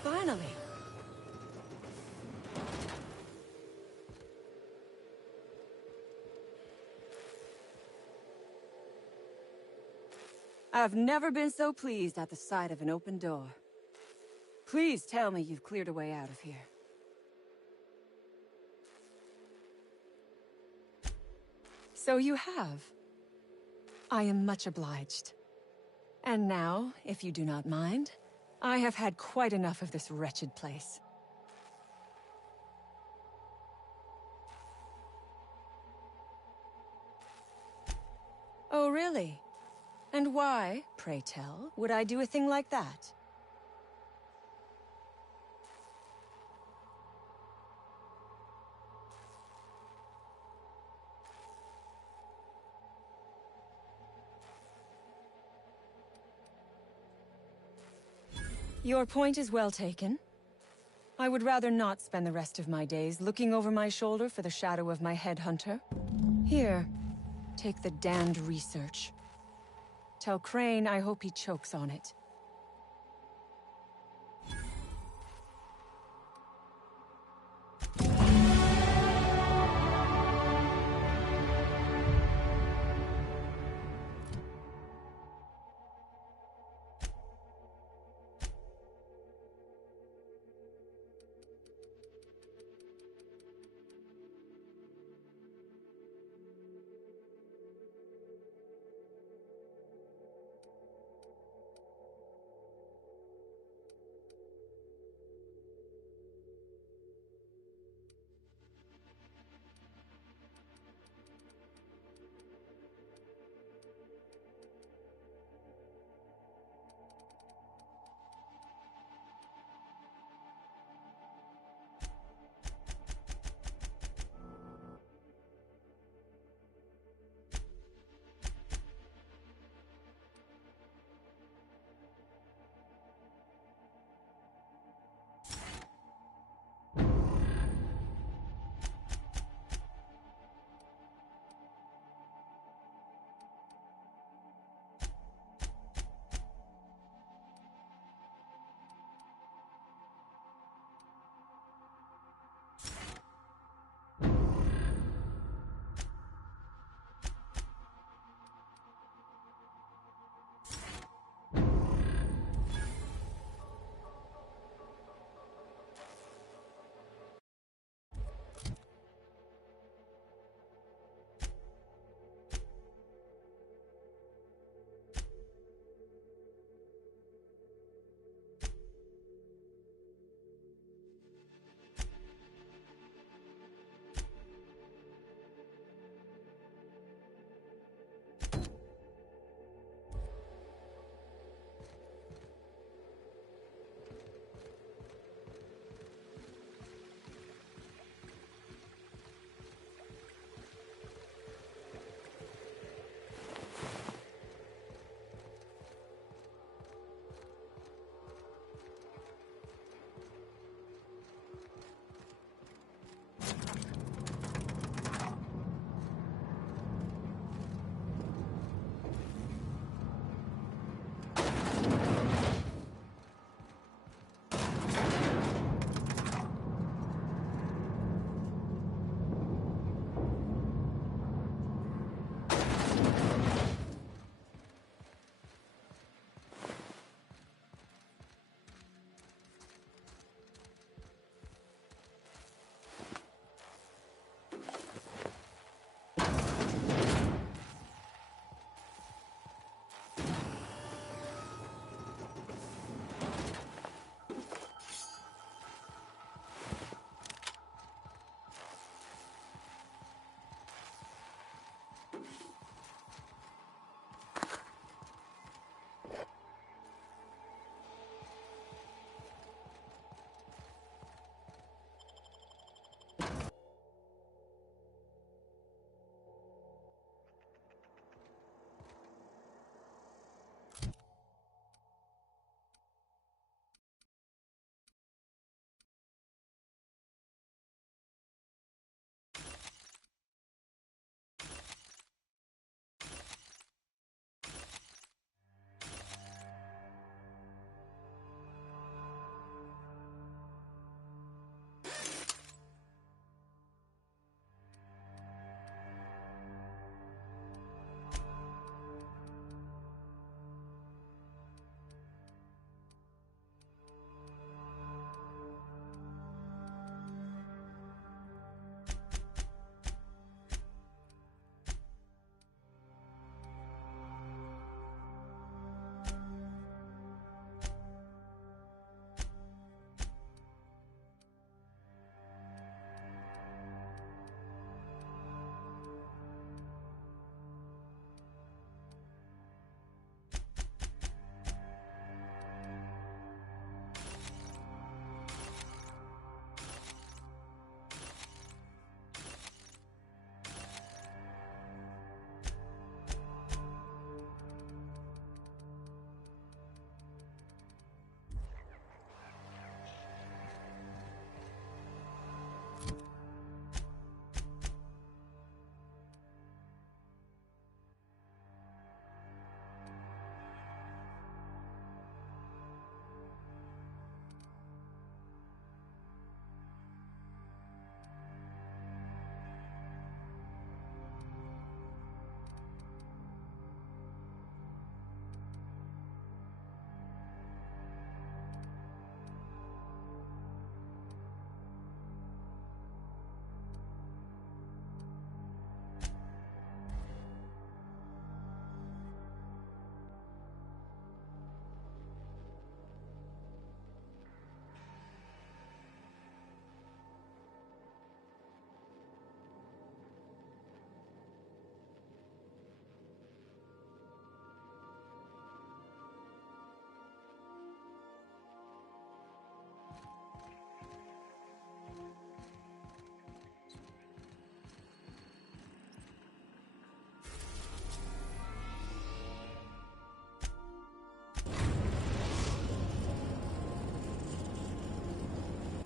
Finally! I've never been so pleased at the sight of an open door. Please tell me you've cleared a way out of here. So you have. I am much obliged. And now, if you do not mind, I have had quite enough of this wretched place. Oh, really? And why, pray tell, would I do a thing like that? Your point is well taken. I would rather not spend the rest of my days looking over my shoulder for the shadow of my headhunter. Here, take the damned research. Tell Crane I hope he chokes on it.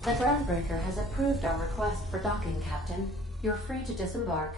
The Groundbreaker has approved our request for docking, Captain. You're free to disembark.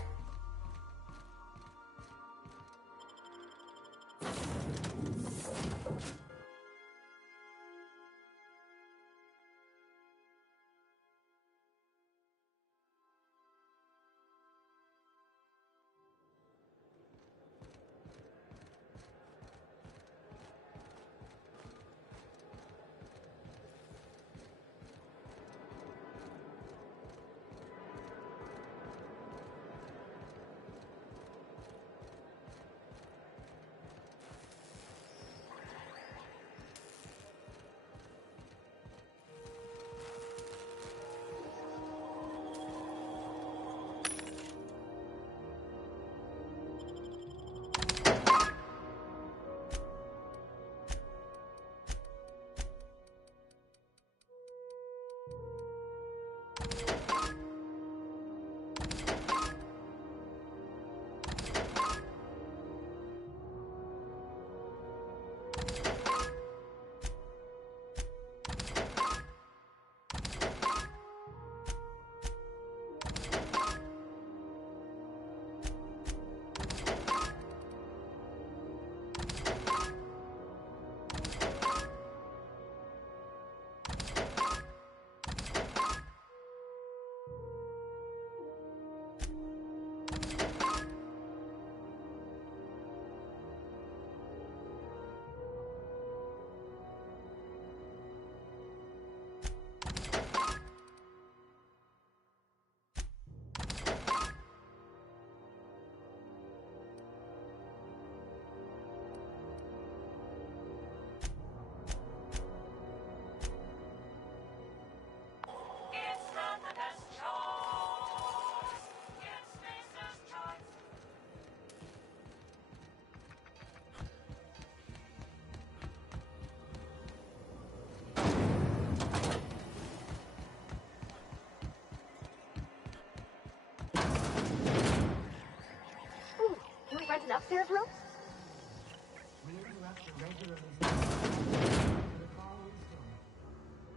Can we rent an upstairs room?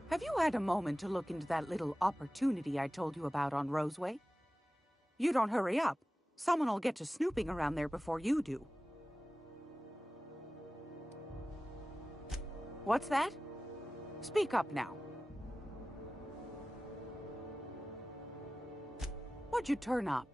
Have you had a moment to look into that little opportunity I told you about on Roseway? You don't hurry up. Someone will get to snooping around there before you do. What's that? Speak up now. What'd you turn up?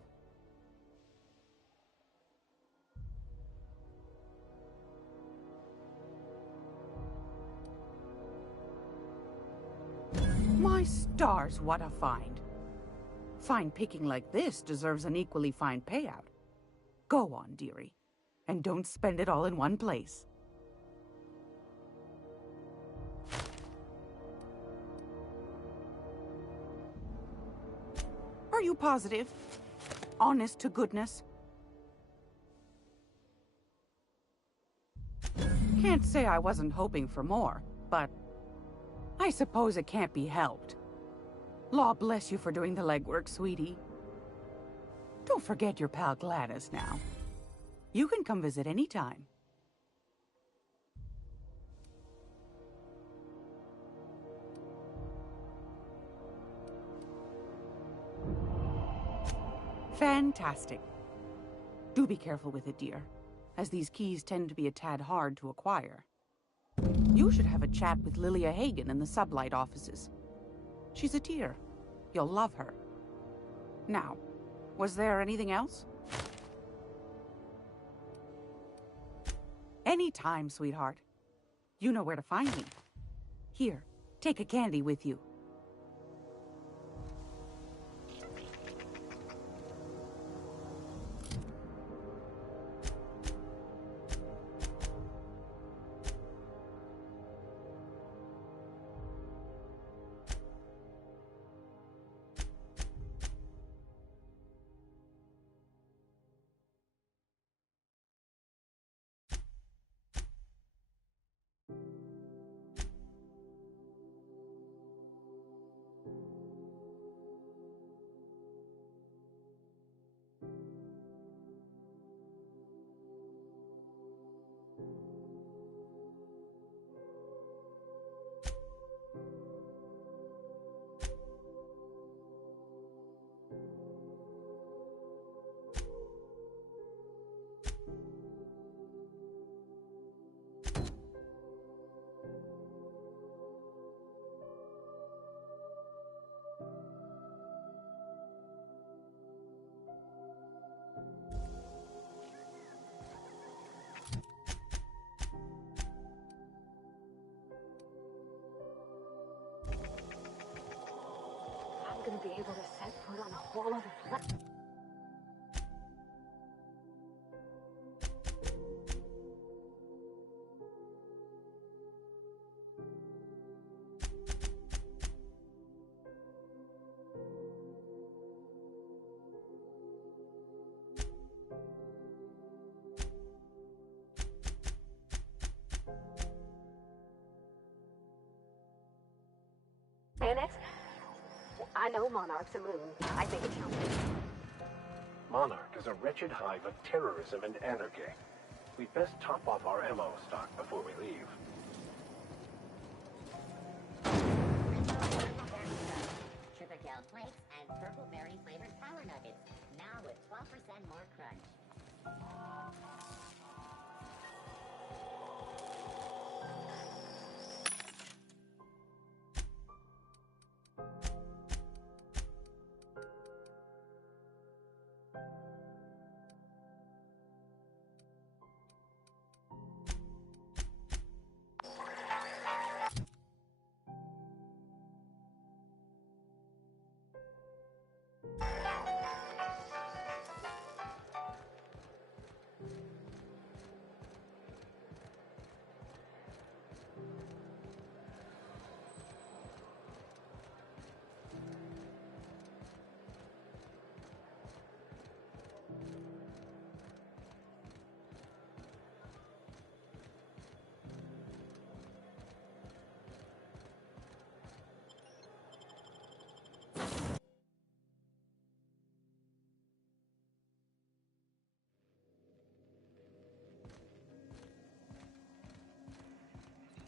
My stars, what a find. Fine picking like this deserves an equally fine payout. Go on, dearie. And don't spend it all in one place. Are you positive? Honest to goodness? Can't say I wasn't hoping for more, but I suppose it can't be helped. Law bless you for doing the legwork, sweetie. Don't forget your pal Gladys now. You can come visit anytime. Fantastic. Do be careful with it, dear, as these keys tend to be a tad hard to acquire. You should have a chat with Lilia Hagen in the Sublight offices. She's a dear. You'll love her. Now, was there anything else? Anytime, sweetheart. You know where to find me. Here, take a candy with you. be able to set foot on a whole other planet. Annex? I know Monarch's a moon. I think it's helpful. Monarch is a wretched hive of terrorism and anarchy. We'd best top off our ammo stock before we leave. Sugar gel flakes and purple berry flavored power nuggets. Now with 12% more crunch.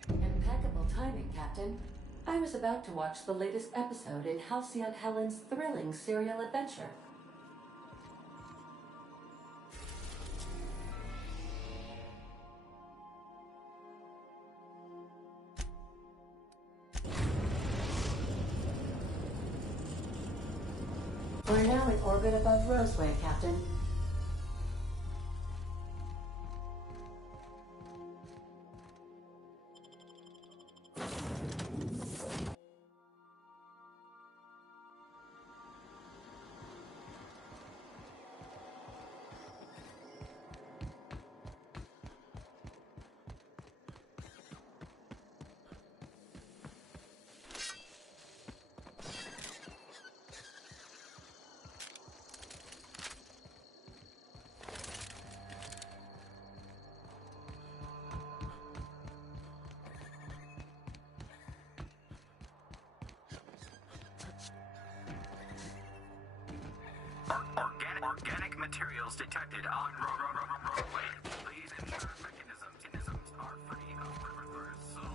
Impeccable timing, Captain. I was about to watch the latest episode in Halcyon Helen's thrilling serial adventure. We're now in orbit above Roseway, Captain. Organic materials detected on roadway. Please ensure mechanisms are free of reversal.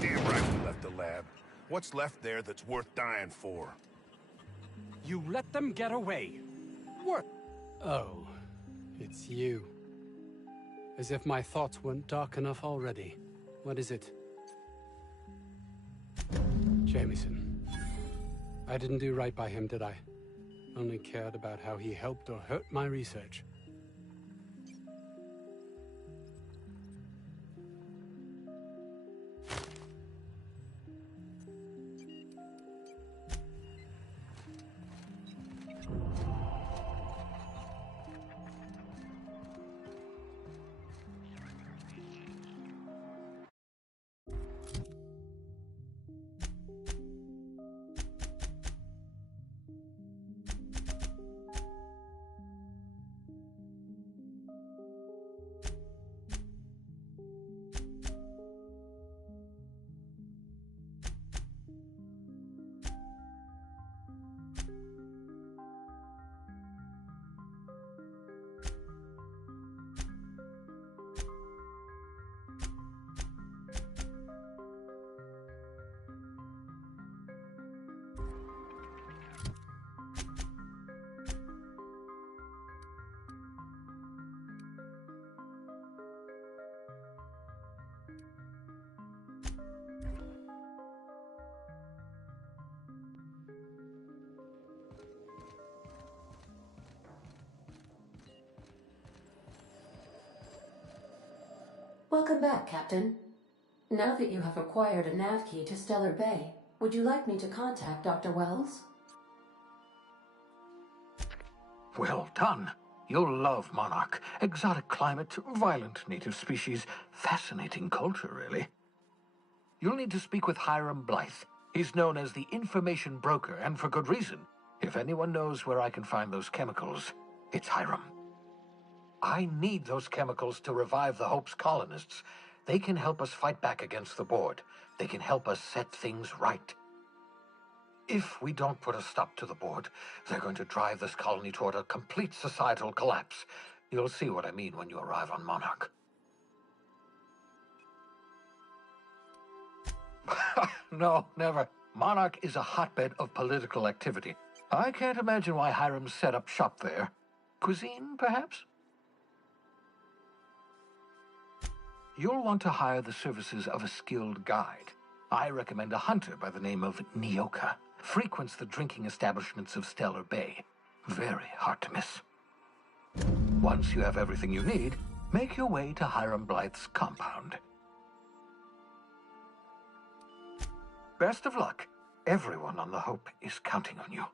Damn right we left the lab. What's left there that's worth dying for? You let them get away. What? Oh, it's you. As if my thoughts weren't dark enough already. What is it? Jameson. I didn't do right by him, did I? Only cared about how he helped or hurt my research. Welcome back, Captain. Now that you have acquired a nav key to Stellar Bay, would you like me to contact Dr. Wells? Well done. You'll love Monarch. Exotic climate, violent native species, fascinating culture, really. You'll need to speak with Hiram Blythe. He's known as the information broker, and for good reason. If anyone knows where I can find those chemicals, it's Hiram. I need those chemicals to revive the Hope's colonists. They can help us fight back against the Board. They can help us set things right. If we don't put a stop to the Board, they're going to drive this colony toward a complete societal collapse. You'll see what I mean when you arrive on Monarch. No, never. Monarch is a hotbed of political activity. I can't imagine why Hiram set up shop there. Cuisine, perhaps? You'll want to hire the services of a skilled guide. I recommend a hunter by the name of Nyoka. Frequents the drinking establishments of Stellar Bay. Very hard to miss. Once you have everything you need, make your way to Hiram Blythe's compound. Best of luck. Everyone on the Hope is counting on you.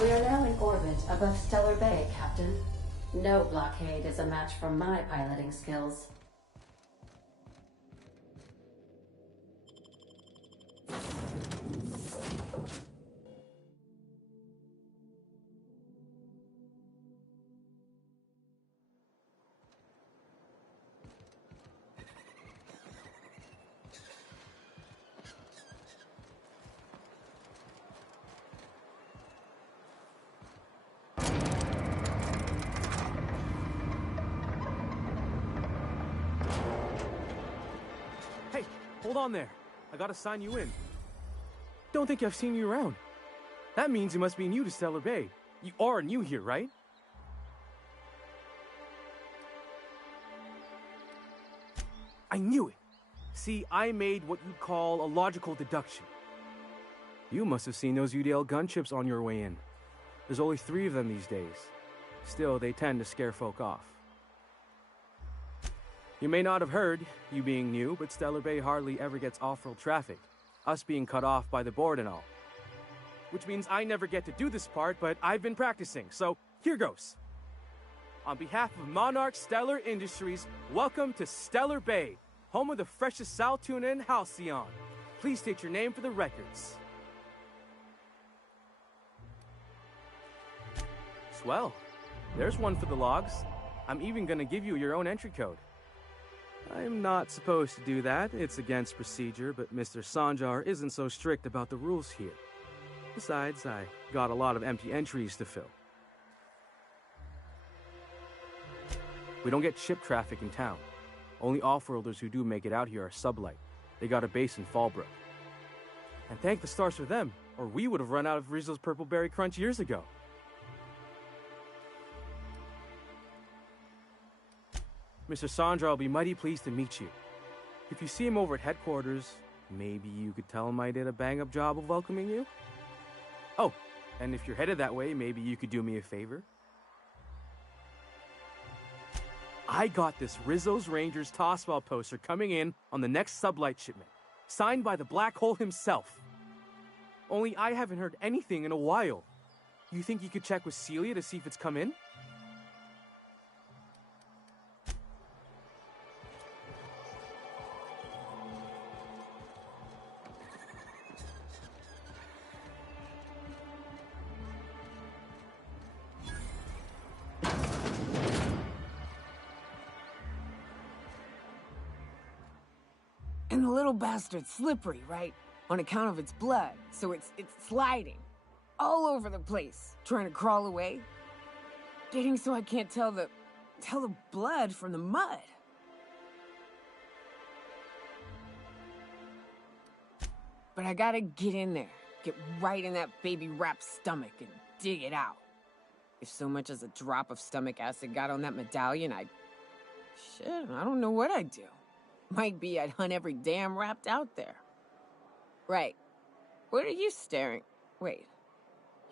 We are now in orbit above Stellar Bay, Captain. No blockade is a match for my piloting skills. Hold on there. I gotta sign you in. Don't think I've seen you around. That means you must be new to Stellar Bay. You are new here, right? I knew it. See, I made what you'd call a logical deduction. You must have seen those UDL gunships on your way in. There's only 3 of them these days. Still, they tend to scare folk off. You may not have heard, you being new, but Stellar Bay hardly ever gets off-road traffic, us being cut off by the Board and all. Which means I never get to do this part, but I've been practicing, so here goes. On behalf of Monarch Stellar Industries, welcome to Stellar Bay, home of the freshest sal tuna in Halcyon. Please state your name for the records. Swell. There's one for the logs. I'm even gonna give you your own entry code. I'm not supposed to do that. It's against procedure, but Mr. Sanjar isn't so strict about the rules here. Besides, I got a lot of empty entries to fill. We don't get ship traffic in town. Only off-worlders who do make it out here are Sublight. They got a base in Fallbrook. And thank the stars for them, or we would have run out of Rizzo's Purple Berry Crunch years ago. Mr. Sandra will be mighty pleased to meet you. If you see him over at headquarters, maybe you could tell him I did a bang-up job of welcoming you? Oh, and if you're headed that way, maybe you could do me a favor? I got this Rizzo's Rangers Tossball poster coming in on the next Sublight shipment, signed by the Black Hole himself. Only I haven't heard anything in a while. You think you could check with Celia to see if it's come in? And the little bastard's slippery, right? On account of its blood, so it's sliding. All over the place, trying to crawl away. Getting so I can't tell the blood from the mud. But I gotta get in there, get right in that baby rap's stomach and dig it out. If so much as a drop of stomach acid got on that medallion, shit, I don't know what I'd do. Might be I'd hunt every damn wrapped out there. Right. What are you staring? Wait.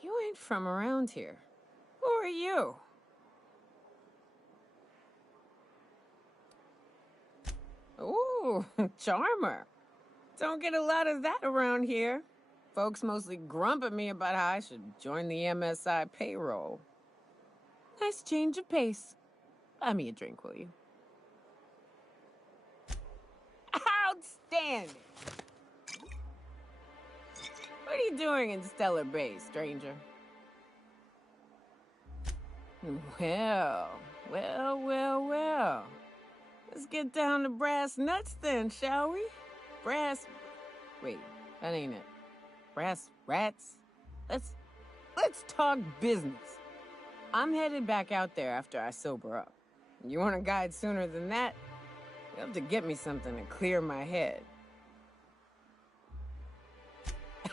You ain't from around here. Who are you? Ooh, charmer. Don't get a lot of that around here. Folks mostly grump at me about how I should join the MSI payroll. Nice change of pace. Buy me a drink, will you? Outstanding! What are you doing in Stellar Bay, stranger? Well. Let's get down to brass nuts then, shall we? Wait, that ain't it. Brass rats? Let's talk business. I'm headed back out there after I sober up. You want a guide sooner than that? You have to get me something to clear my head.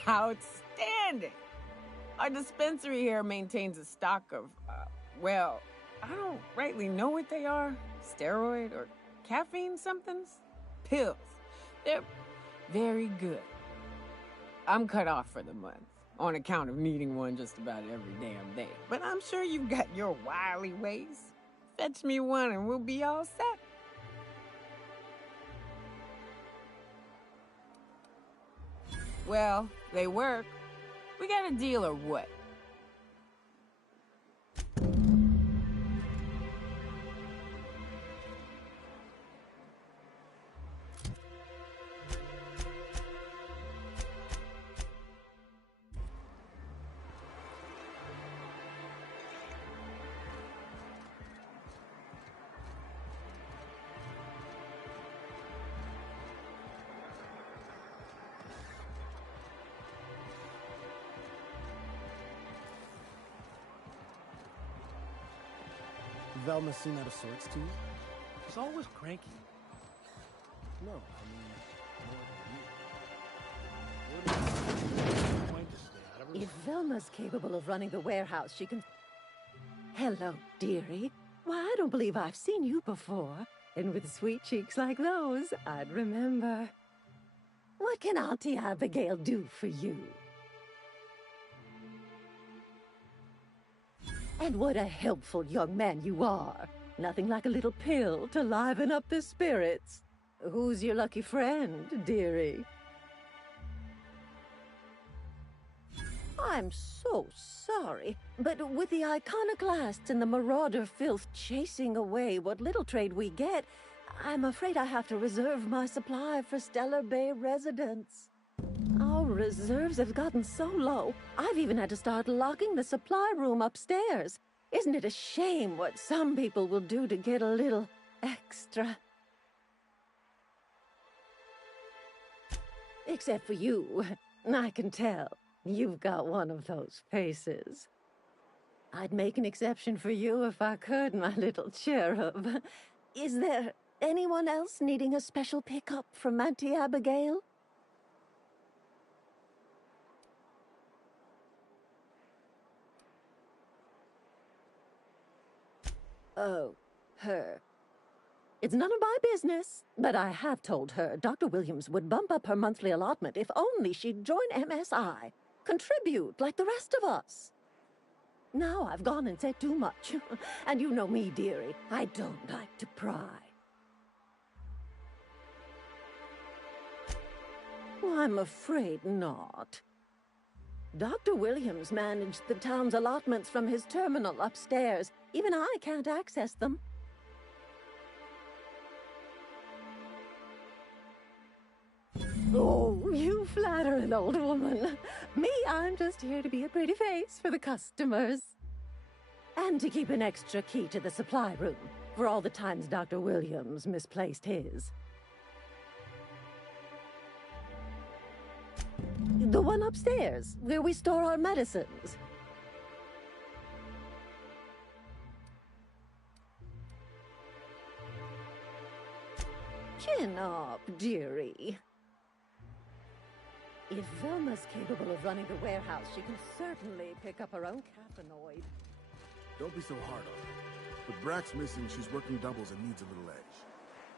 Outstanding! Our dispensary here maintains a stock of, well, I don't rightly know what they are. Steroid or caffeine somethings? Pills. They're very good. I'm cut off for the month, on account of needing one just about every damn day. But I'm sure you've got your wily ways. Fetch me one and we'll be all set. Well, they work. We got a deal or what? Velma seem out of sorts to you? She's always cranky. No, I mean, if Velma's capable of running the warehouse, she can... Hello, dearie. Why, I don't believe I've seen you before. And with sweet cheeks like those, I'd remember. What can Auntie Abigail do for you? And what a helpful young man you are. Nothing like a little pill to liven up the spirits. Who's your lucky friend, dearie? I'm so sorry, but with the iconoclasts and the marauder filth chasing away what little trade we get, I'm afraid I have to reserve my supply for Stellar Bay residents. Our reserves have gotten so low, I've even had to start locking the supply room upstairs. Isn't it a shame what some people will do to get a little extra? Except for you. I can tell. You've got one of those faces. I'd make an exception for you if I could, my little cherub. Is there anyone else needing a special pickup from Auntie Abigail? Oh, her. It's none of my business, but I have told her Dr. Williams would bump up her monthly allotment if only she'd join MSI. Contribute like the rest of us. Now I've gone and said too much. And you know me, dearie. I don't like to pry. Well, I'm afraid not. Dr. Williams managed the town's allotments from his terminal upstairs. Even I can't access them. Oh, you flatter an old woman. Me, I'm just here to be a pretty face for the customers. And to keep an extra key to the supply room, for all the times Dr. Williams misplaced his. The one upstairs, where we store our medicines. Chin up, dearie. If Velma's capable of running the warehouse, she can certainly pick up her own caffeinoid. Don't be so hard on her. With Brack's missing, she's working doubles and needs a little edge.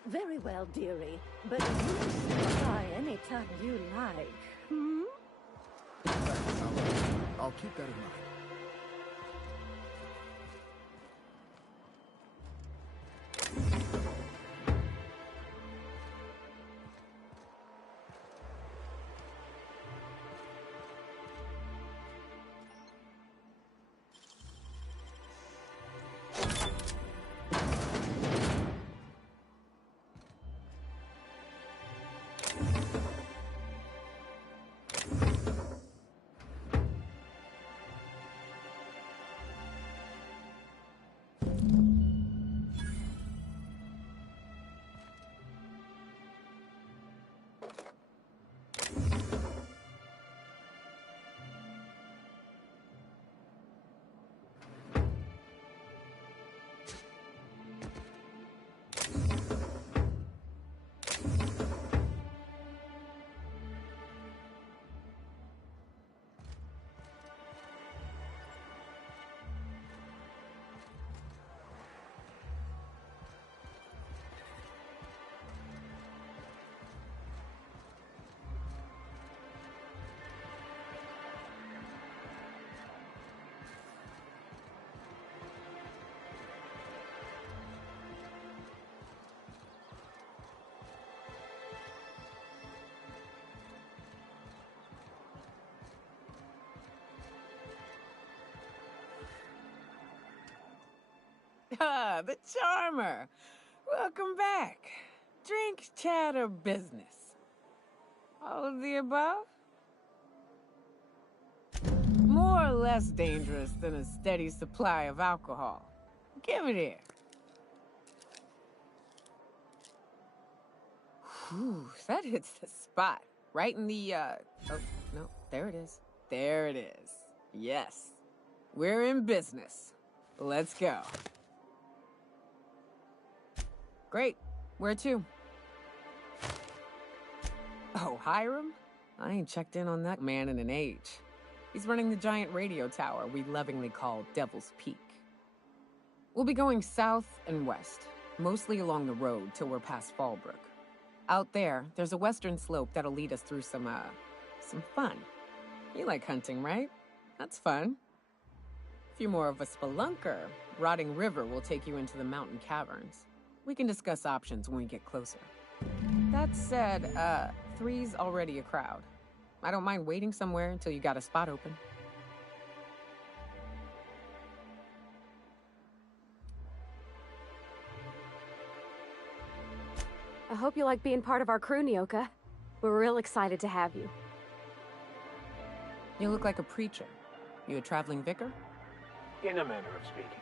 Very well, dearie. But you can stop by any time you like, hmm? I'll keep that in mind. Ah, the charmer. Welcome back. Drink, chat, or business? All of the above? More or less dangerous than a steady supply of alcohol. Give it here. Whew, that hits the spot. Right in the, oh, no, there it is. There it is. Yes. We're in business. Let's go. Great. Where to? Oh, Hiram? I ain't checked in on that man in an age. He's running the giant radio tower we lovingly call Devil's Peak. We'll be going south and west, mostly along the road till we're past Fallbrook. Out there, there's a western slope that'll lead us through some fun. You like hunting, right? That's fun. If you're more of a spelunker, Rotting River will take you into the mountain caverns. We can discuss options when we get closer. That said, 3's already a crowd. I don't mind waiting somewhere until you got a spot open. I hope you like being part of our crew, Nyoka. We're real excited to have you. You look like a preacher. You a traveling vicar? In a manner of speaking.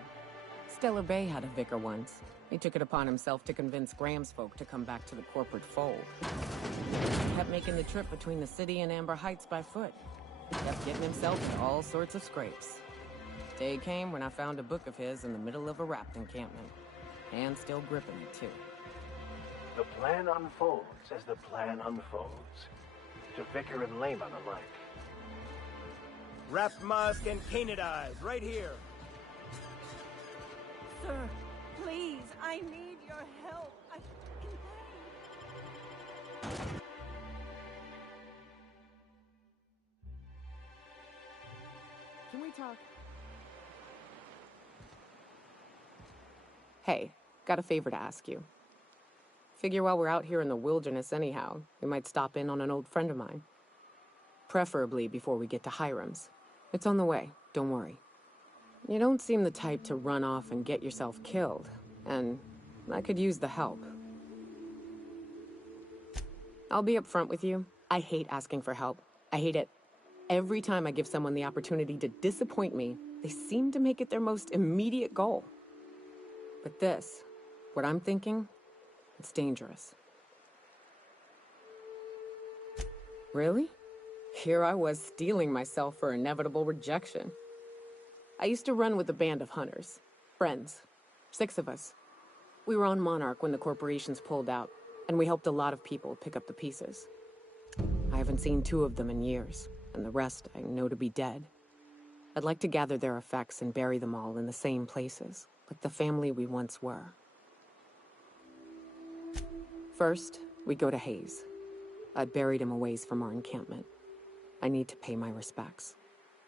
Stellar Bay had a vicar once. He took it upon himself to convince Graham's folk to come back to the corporate fold. He kept making the trip between the city and Amber Heights by foot. He kept getting himself into all sorts of scrapes. Day came when I found a book of his in the middle of a rapt encampment. Hand still gripping it, too. The plan unfolds as the plan unfolds. To Vicar and layman alike. Wrapped musk and painted eyes, right here. Sir, please, I need your help. I can pay. Can we talk? Hey, got a favor to ask you. Figure while we're out here in the wilderness anyhow, we might stop in on an old friend of mine. Preferably before we get to Hiram's. It's on the way, don't worry. You don't seem the type to run off and get yourself killed, and I could use the help. I'll be upfront with you. I hate asking for help. I hate it. Every time I give someone the opportunity to disappoint me, they seem to make it their most immediate goal. But this, what I'm thinking, it's dangerous. Really? Here I was steeling myself for inevitable rejection. I used to run with a band of hunters. Friends. 6 of us. We were on Monarch when the corporations pulled out, and we helped a lot of people pick up the pieces. I haven't seen 2 of them in years, and the rest I know to be dead. I'd like to gather their effects and bury them all in the same places, like the family we once were. First, we go to Hayes. I'd buried him a ways from our encampment. I need to pay my respects.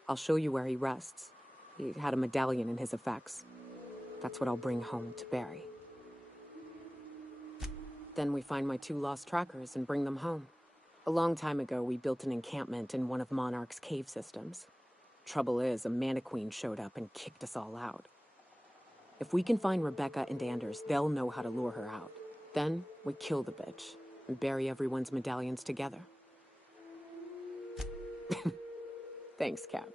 I'll show you where he rests. He had a medallion in his effects. That's what I'll bring home to Barry. Then we find my 2 lost trackers and bring them home. A long time ago, we built an encampment in one of Monarch's cave systems. Trouble is, a Mantiqueen showed up and kicked us all out. If we can find Rebecca and Anders, they'll know how to lure her out. Then, we kill the bitch and bury everyone's medallions together. Thanks, Cap.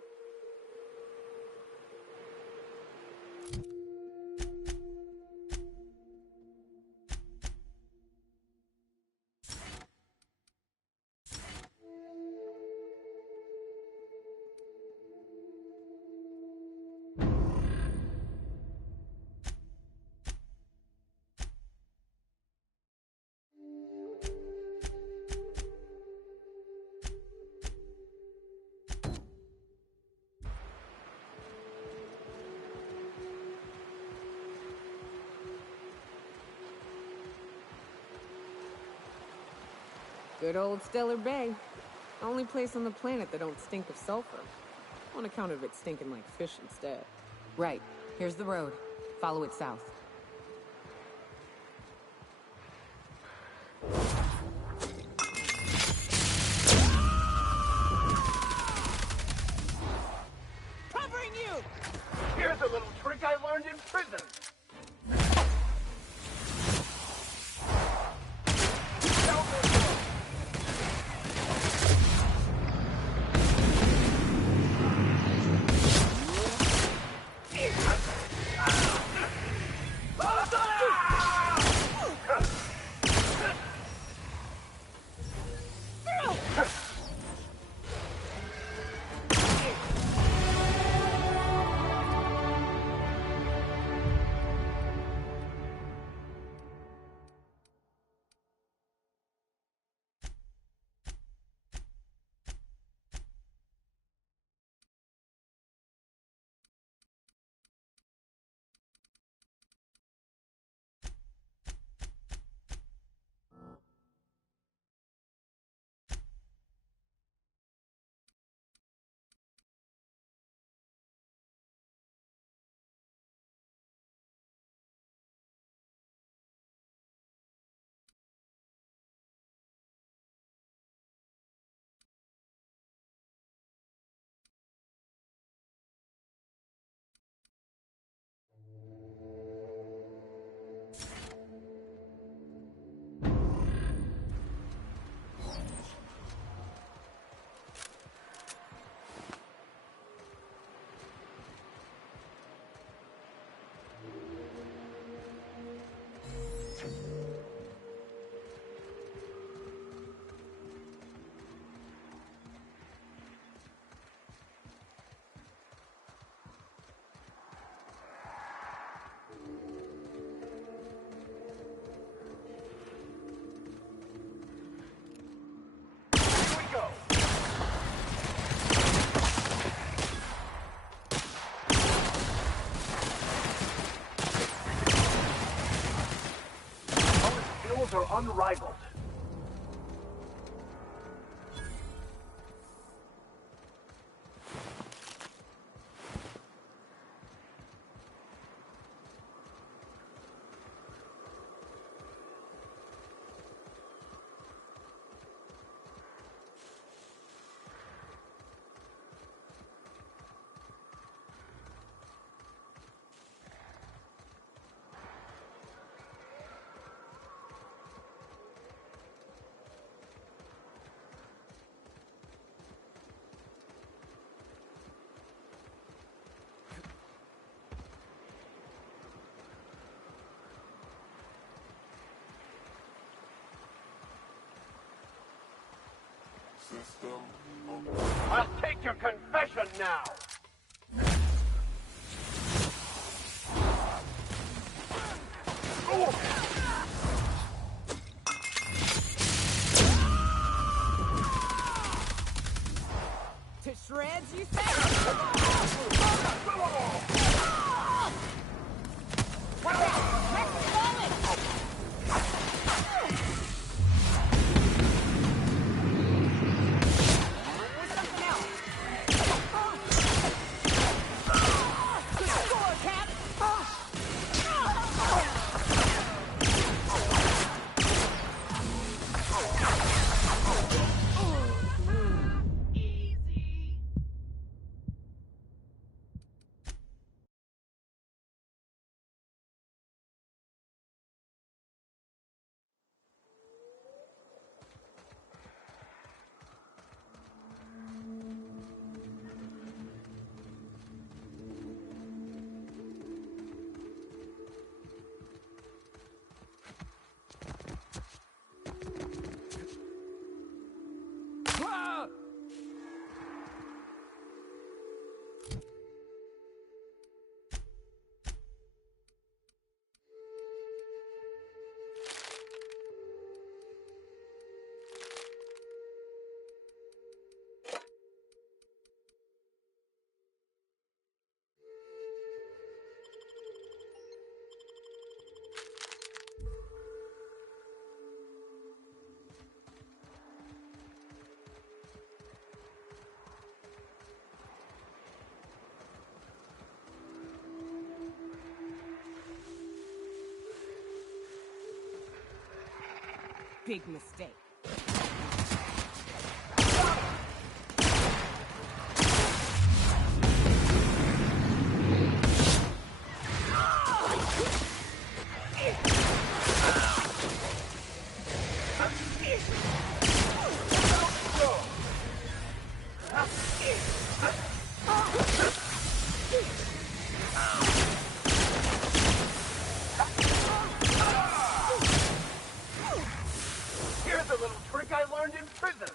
Good old Stellar Bay. Only place on the planet that don't stink of sulfur. On account of it stinking like fish instead. Right. Here's the road. Follow it south. Covering you! Here's a little trick I learned in prison. unrivaled. I'll take your confession now! To shreds, you say? Watch out! Rex is falling! Big mistake. Here's a little trick I learned in prison.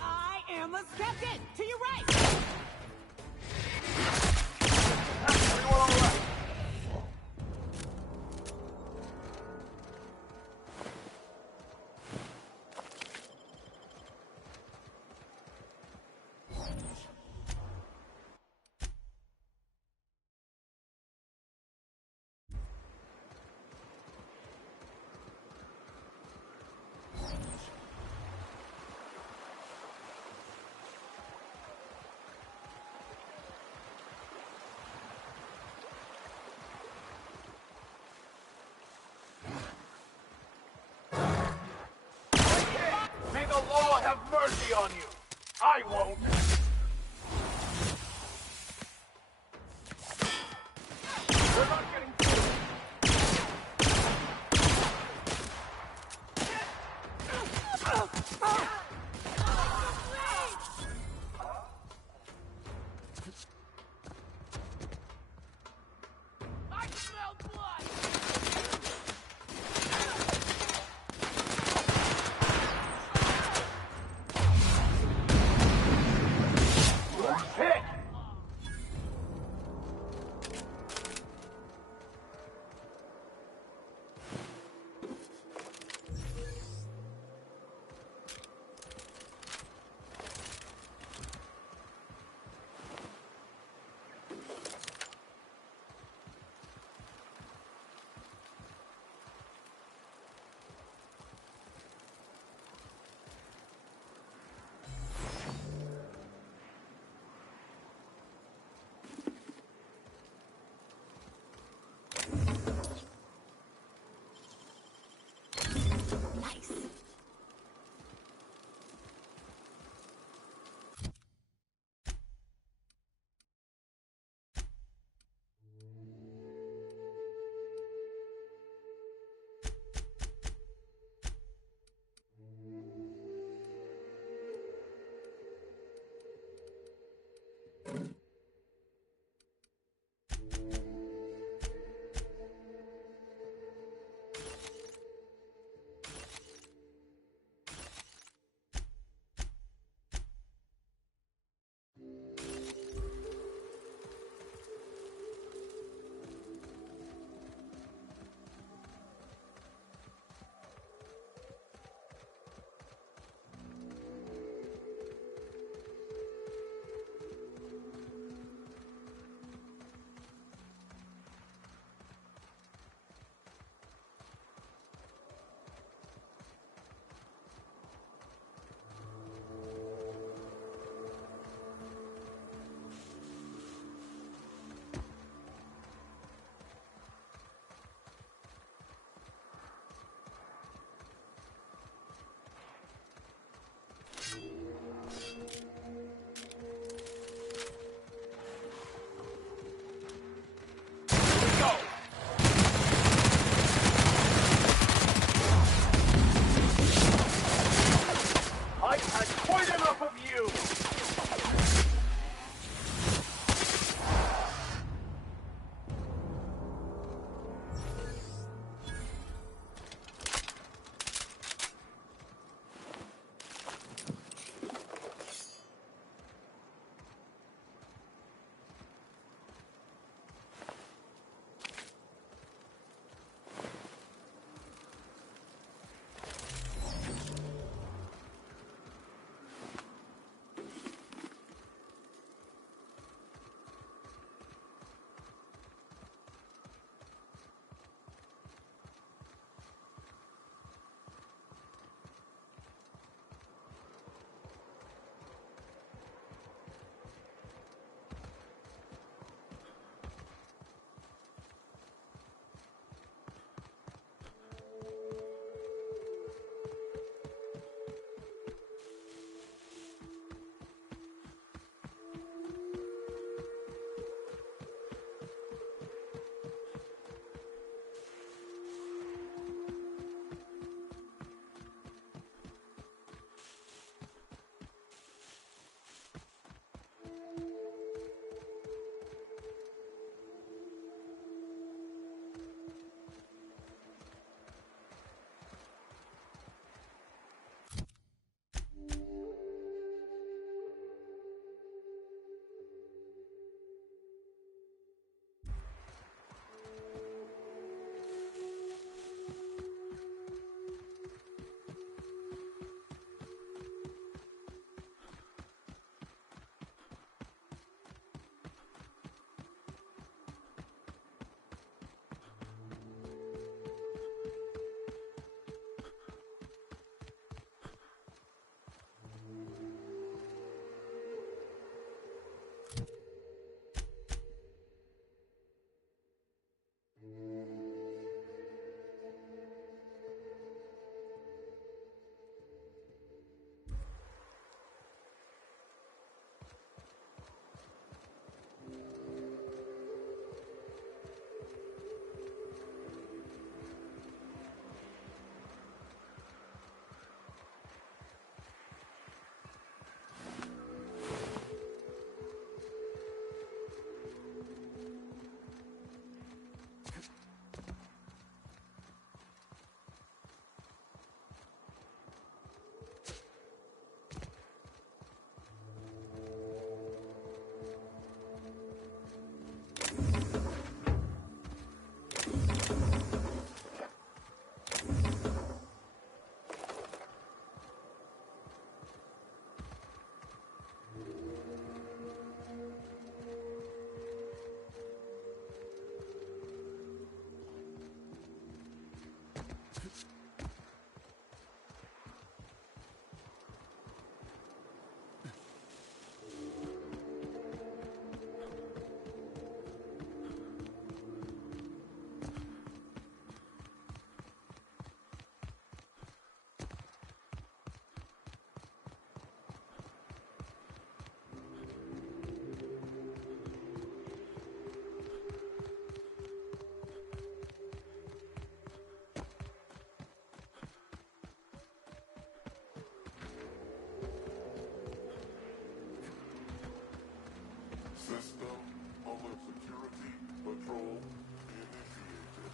I am a skeptic! To your right! May the law have mercy on you. I won't. We're not getting I smell blood! System alert security patrol initiated.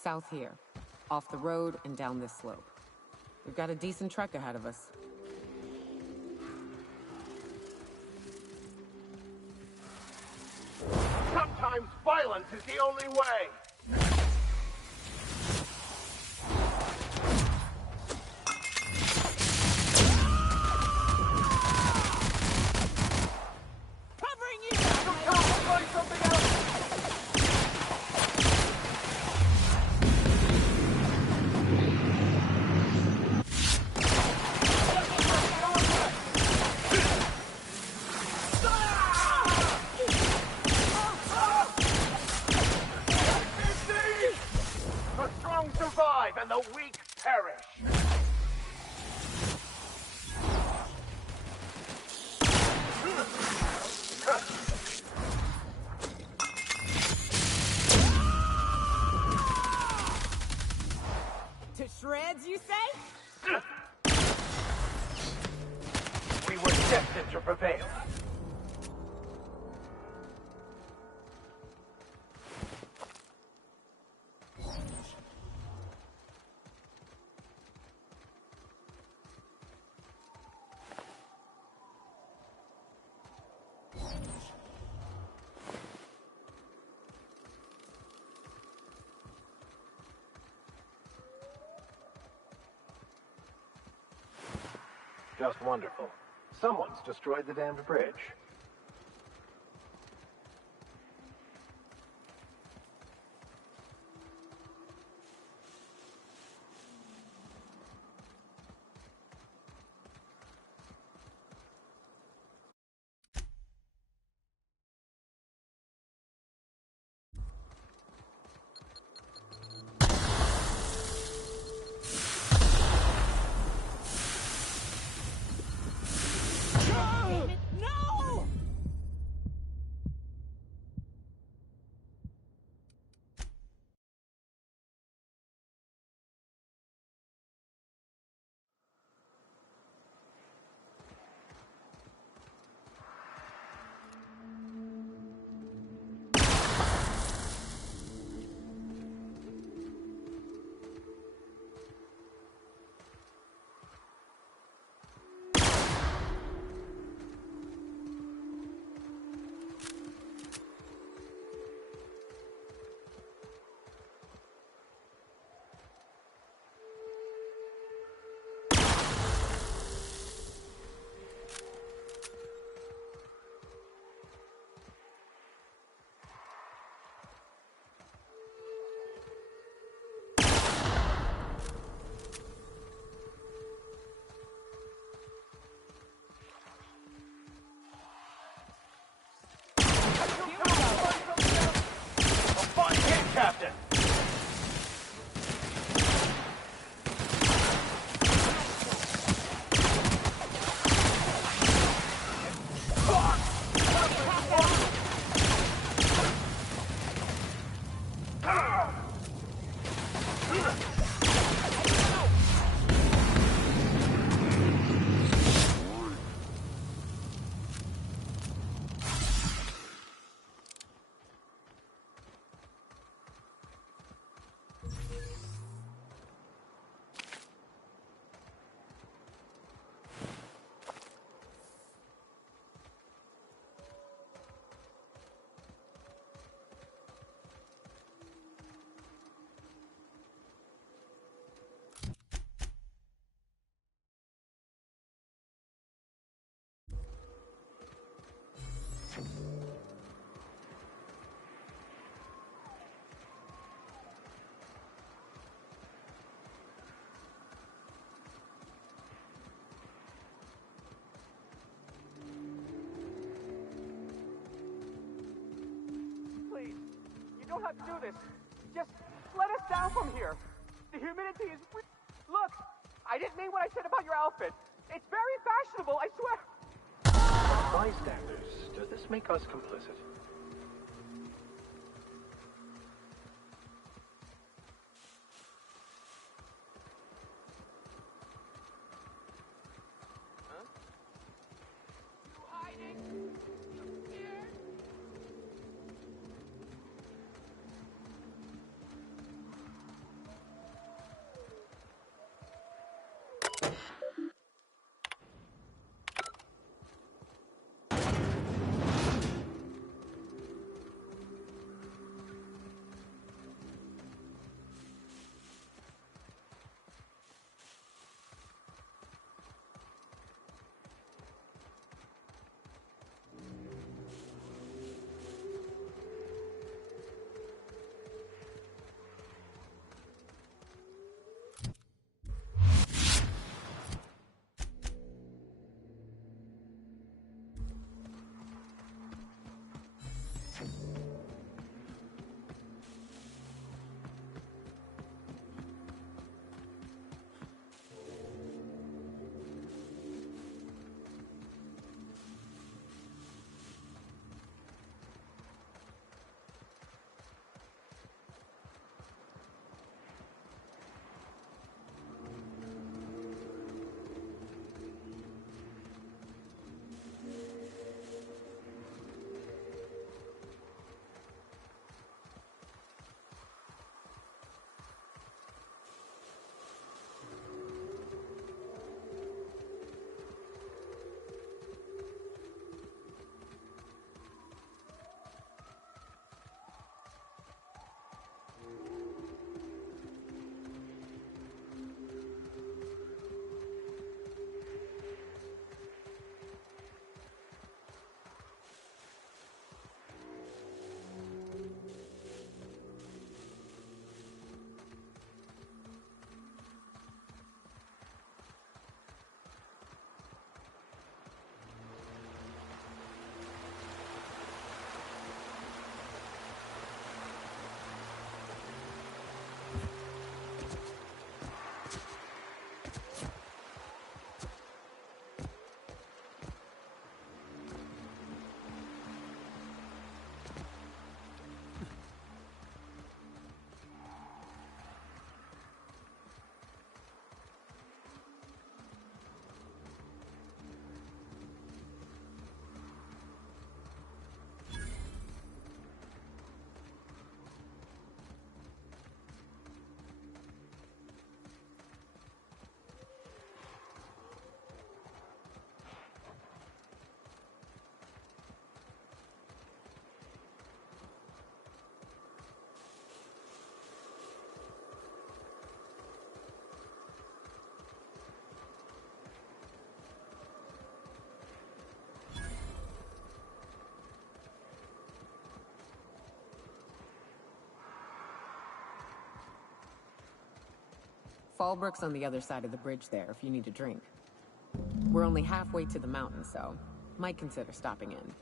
South here. Off the road and down this slope. We've got a decent trek ahead of us. Sometimes violence is the only way! Covering you! Find something else! The strong survive and the weak perish! To shreds, you say? We were destined to prevail. Just wonderful. Someone's destroyed the damned bridge. No! A fine hit, Captain! know how to do this. Just let us down from here. The humidity is... Look, I didn't mean what I said about your outfit. It's very fashionable, I swear. Bystanders, does this make us complicit? Fallbrook's on the other side of the bridge there if you need a drink. We're only halfway to the mountain, so might consider stopping in.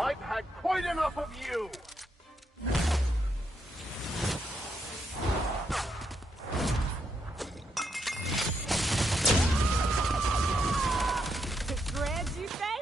I've had quite enough of you! To shreds, you say?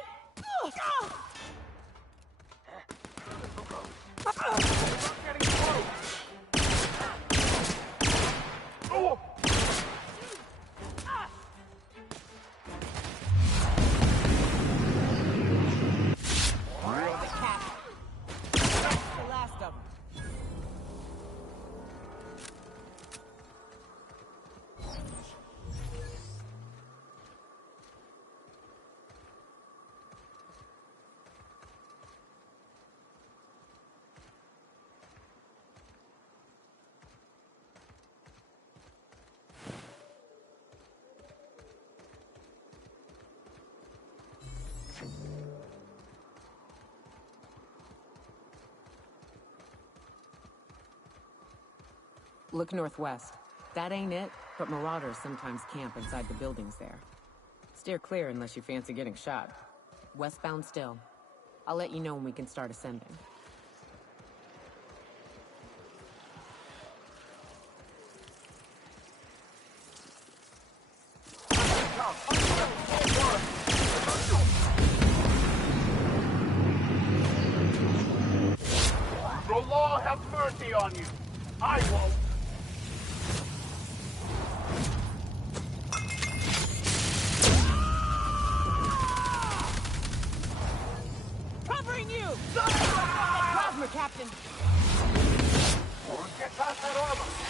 Look northwest. That ain't it, but marauders sometimes camp inside the buildings there. Steer clear unless you fancy getting shot. Westbound still. I'll let you know when we can start ascending. The law have mercy on you. I won't. Covering you! Plasma, Captain! Get past that armor!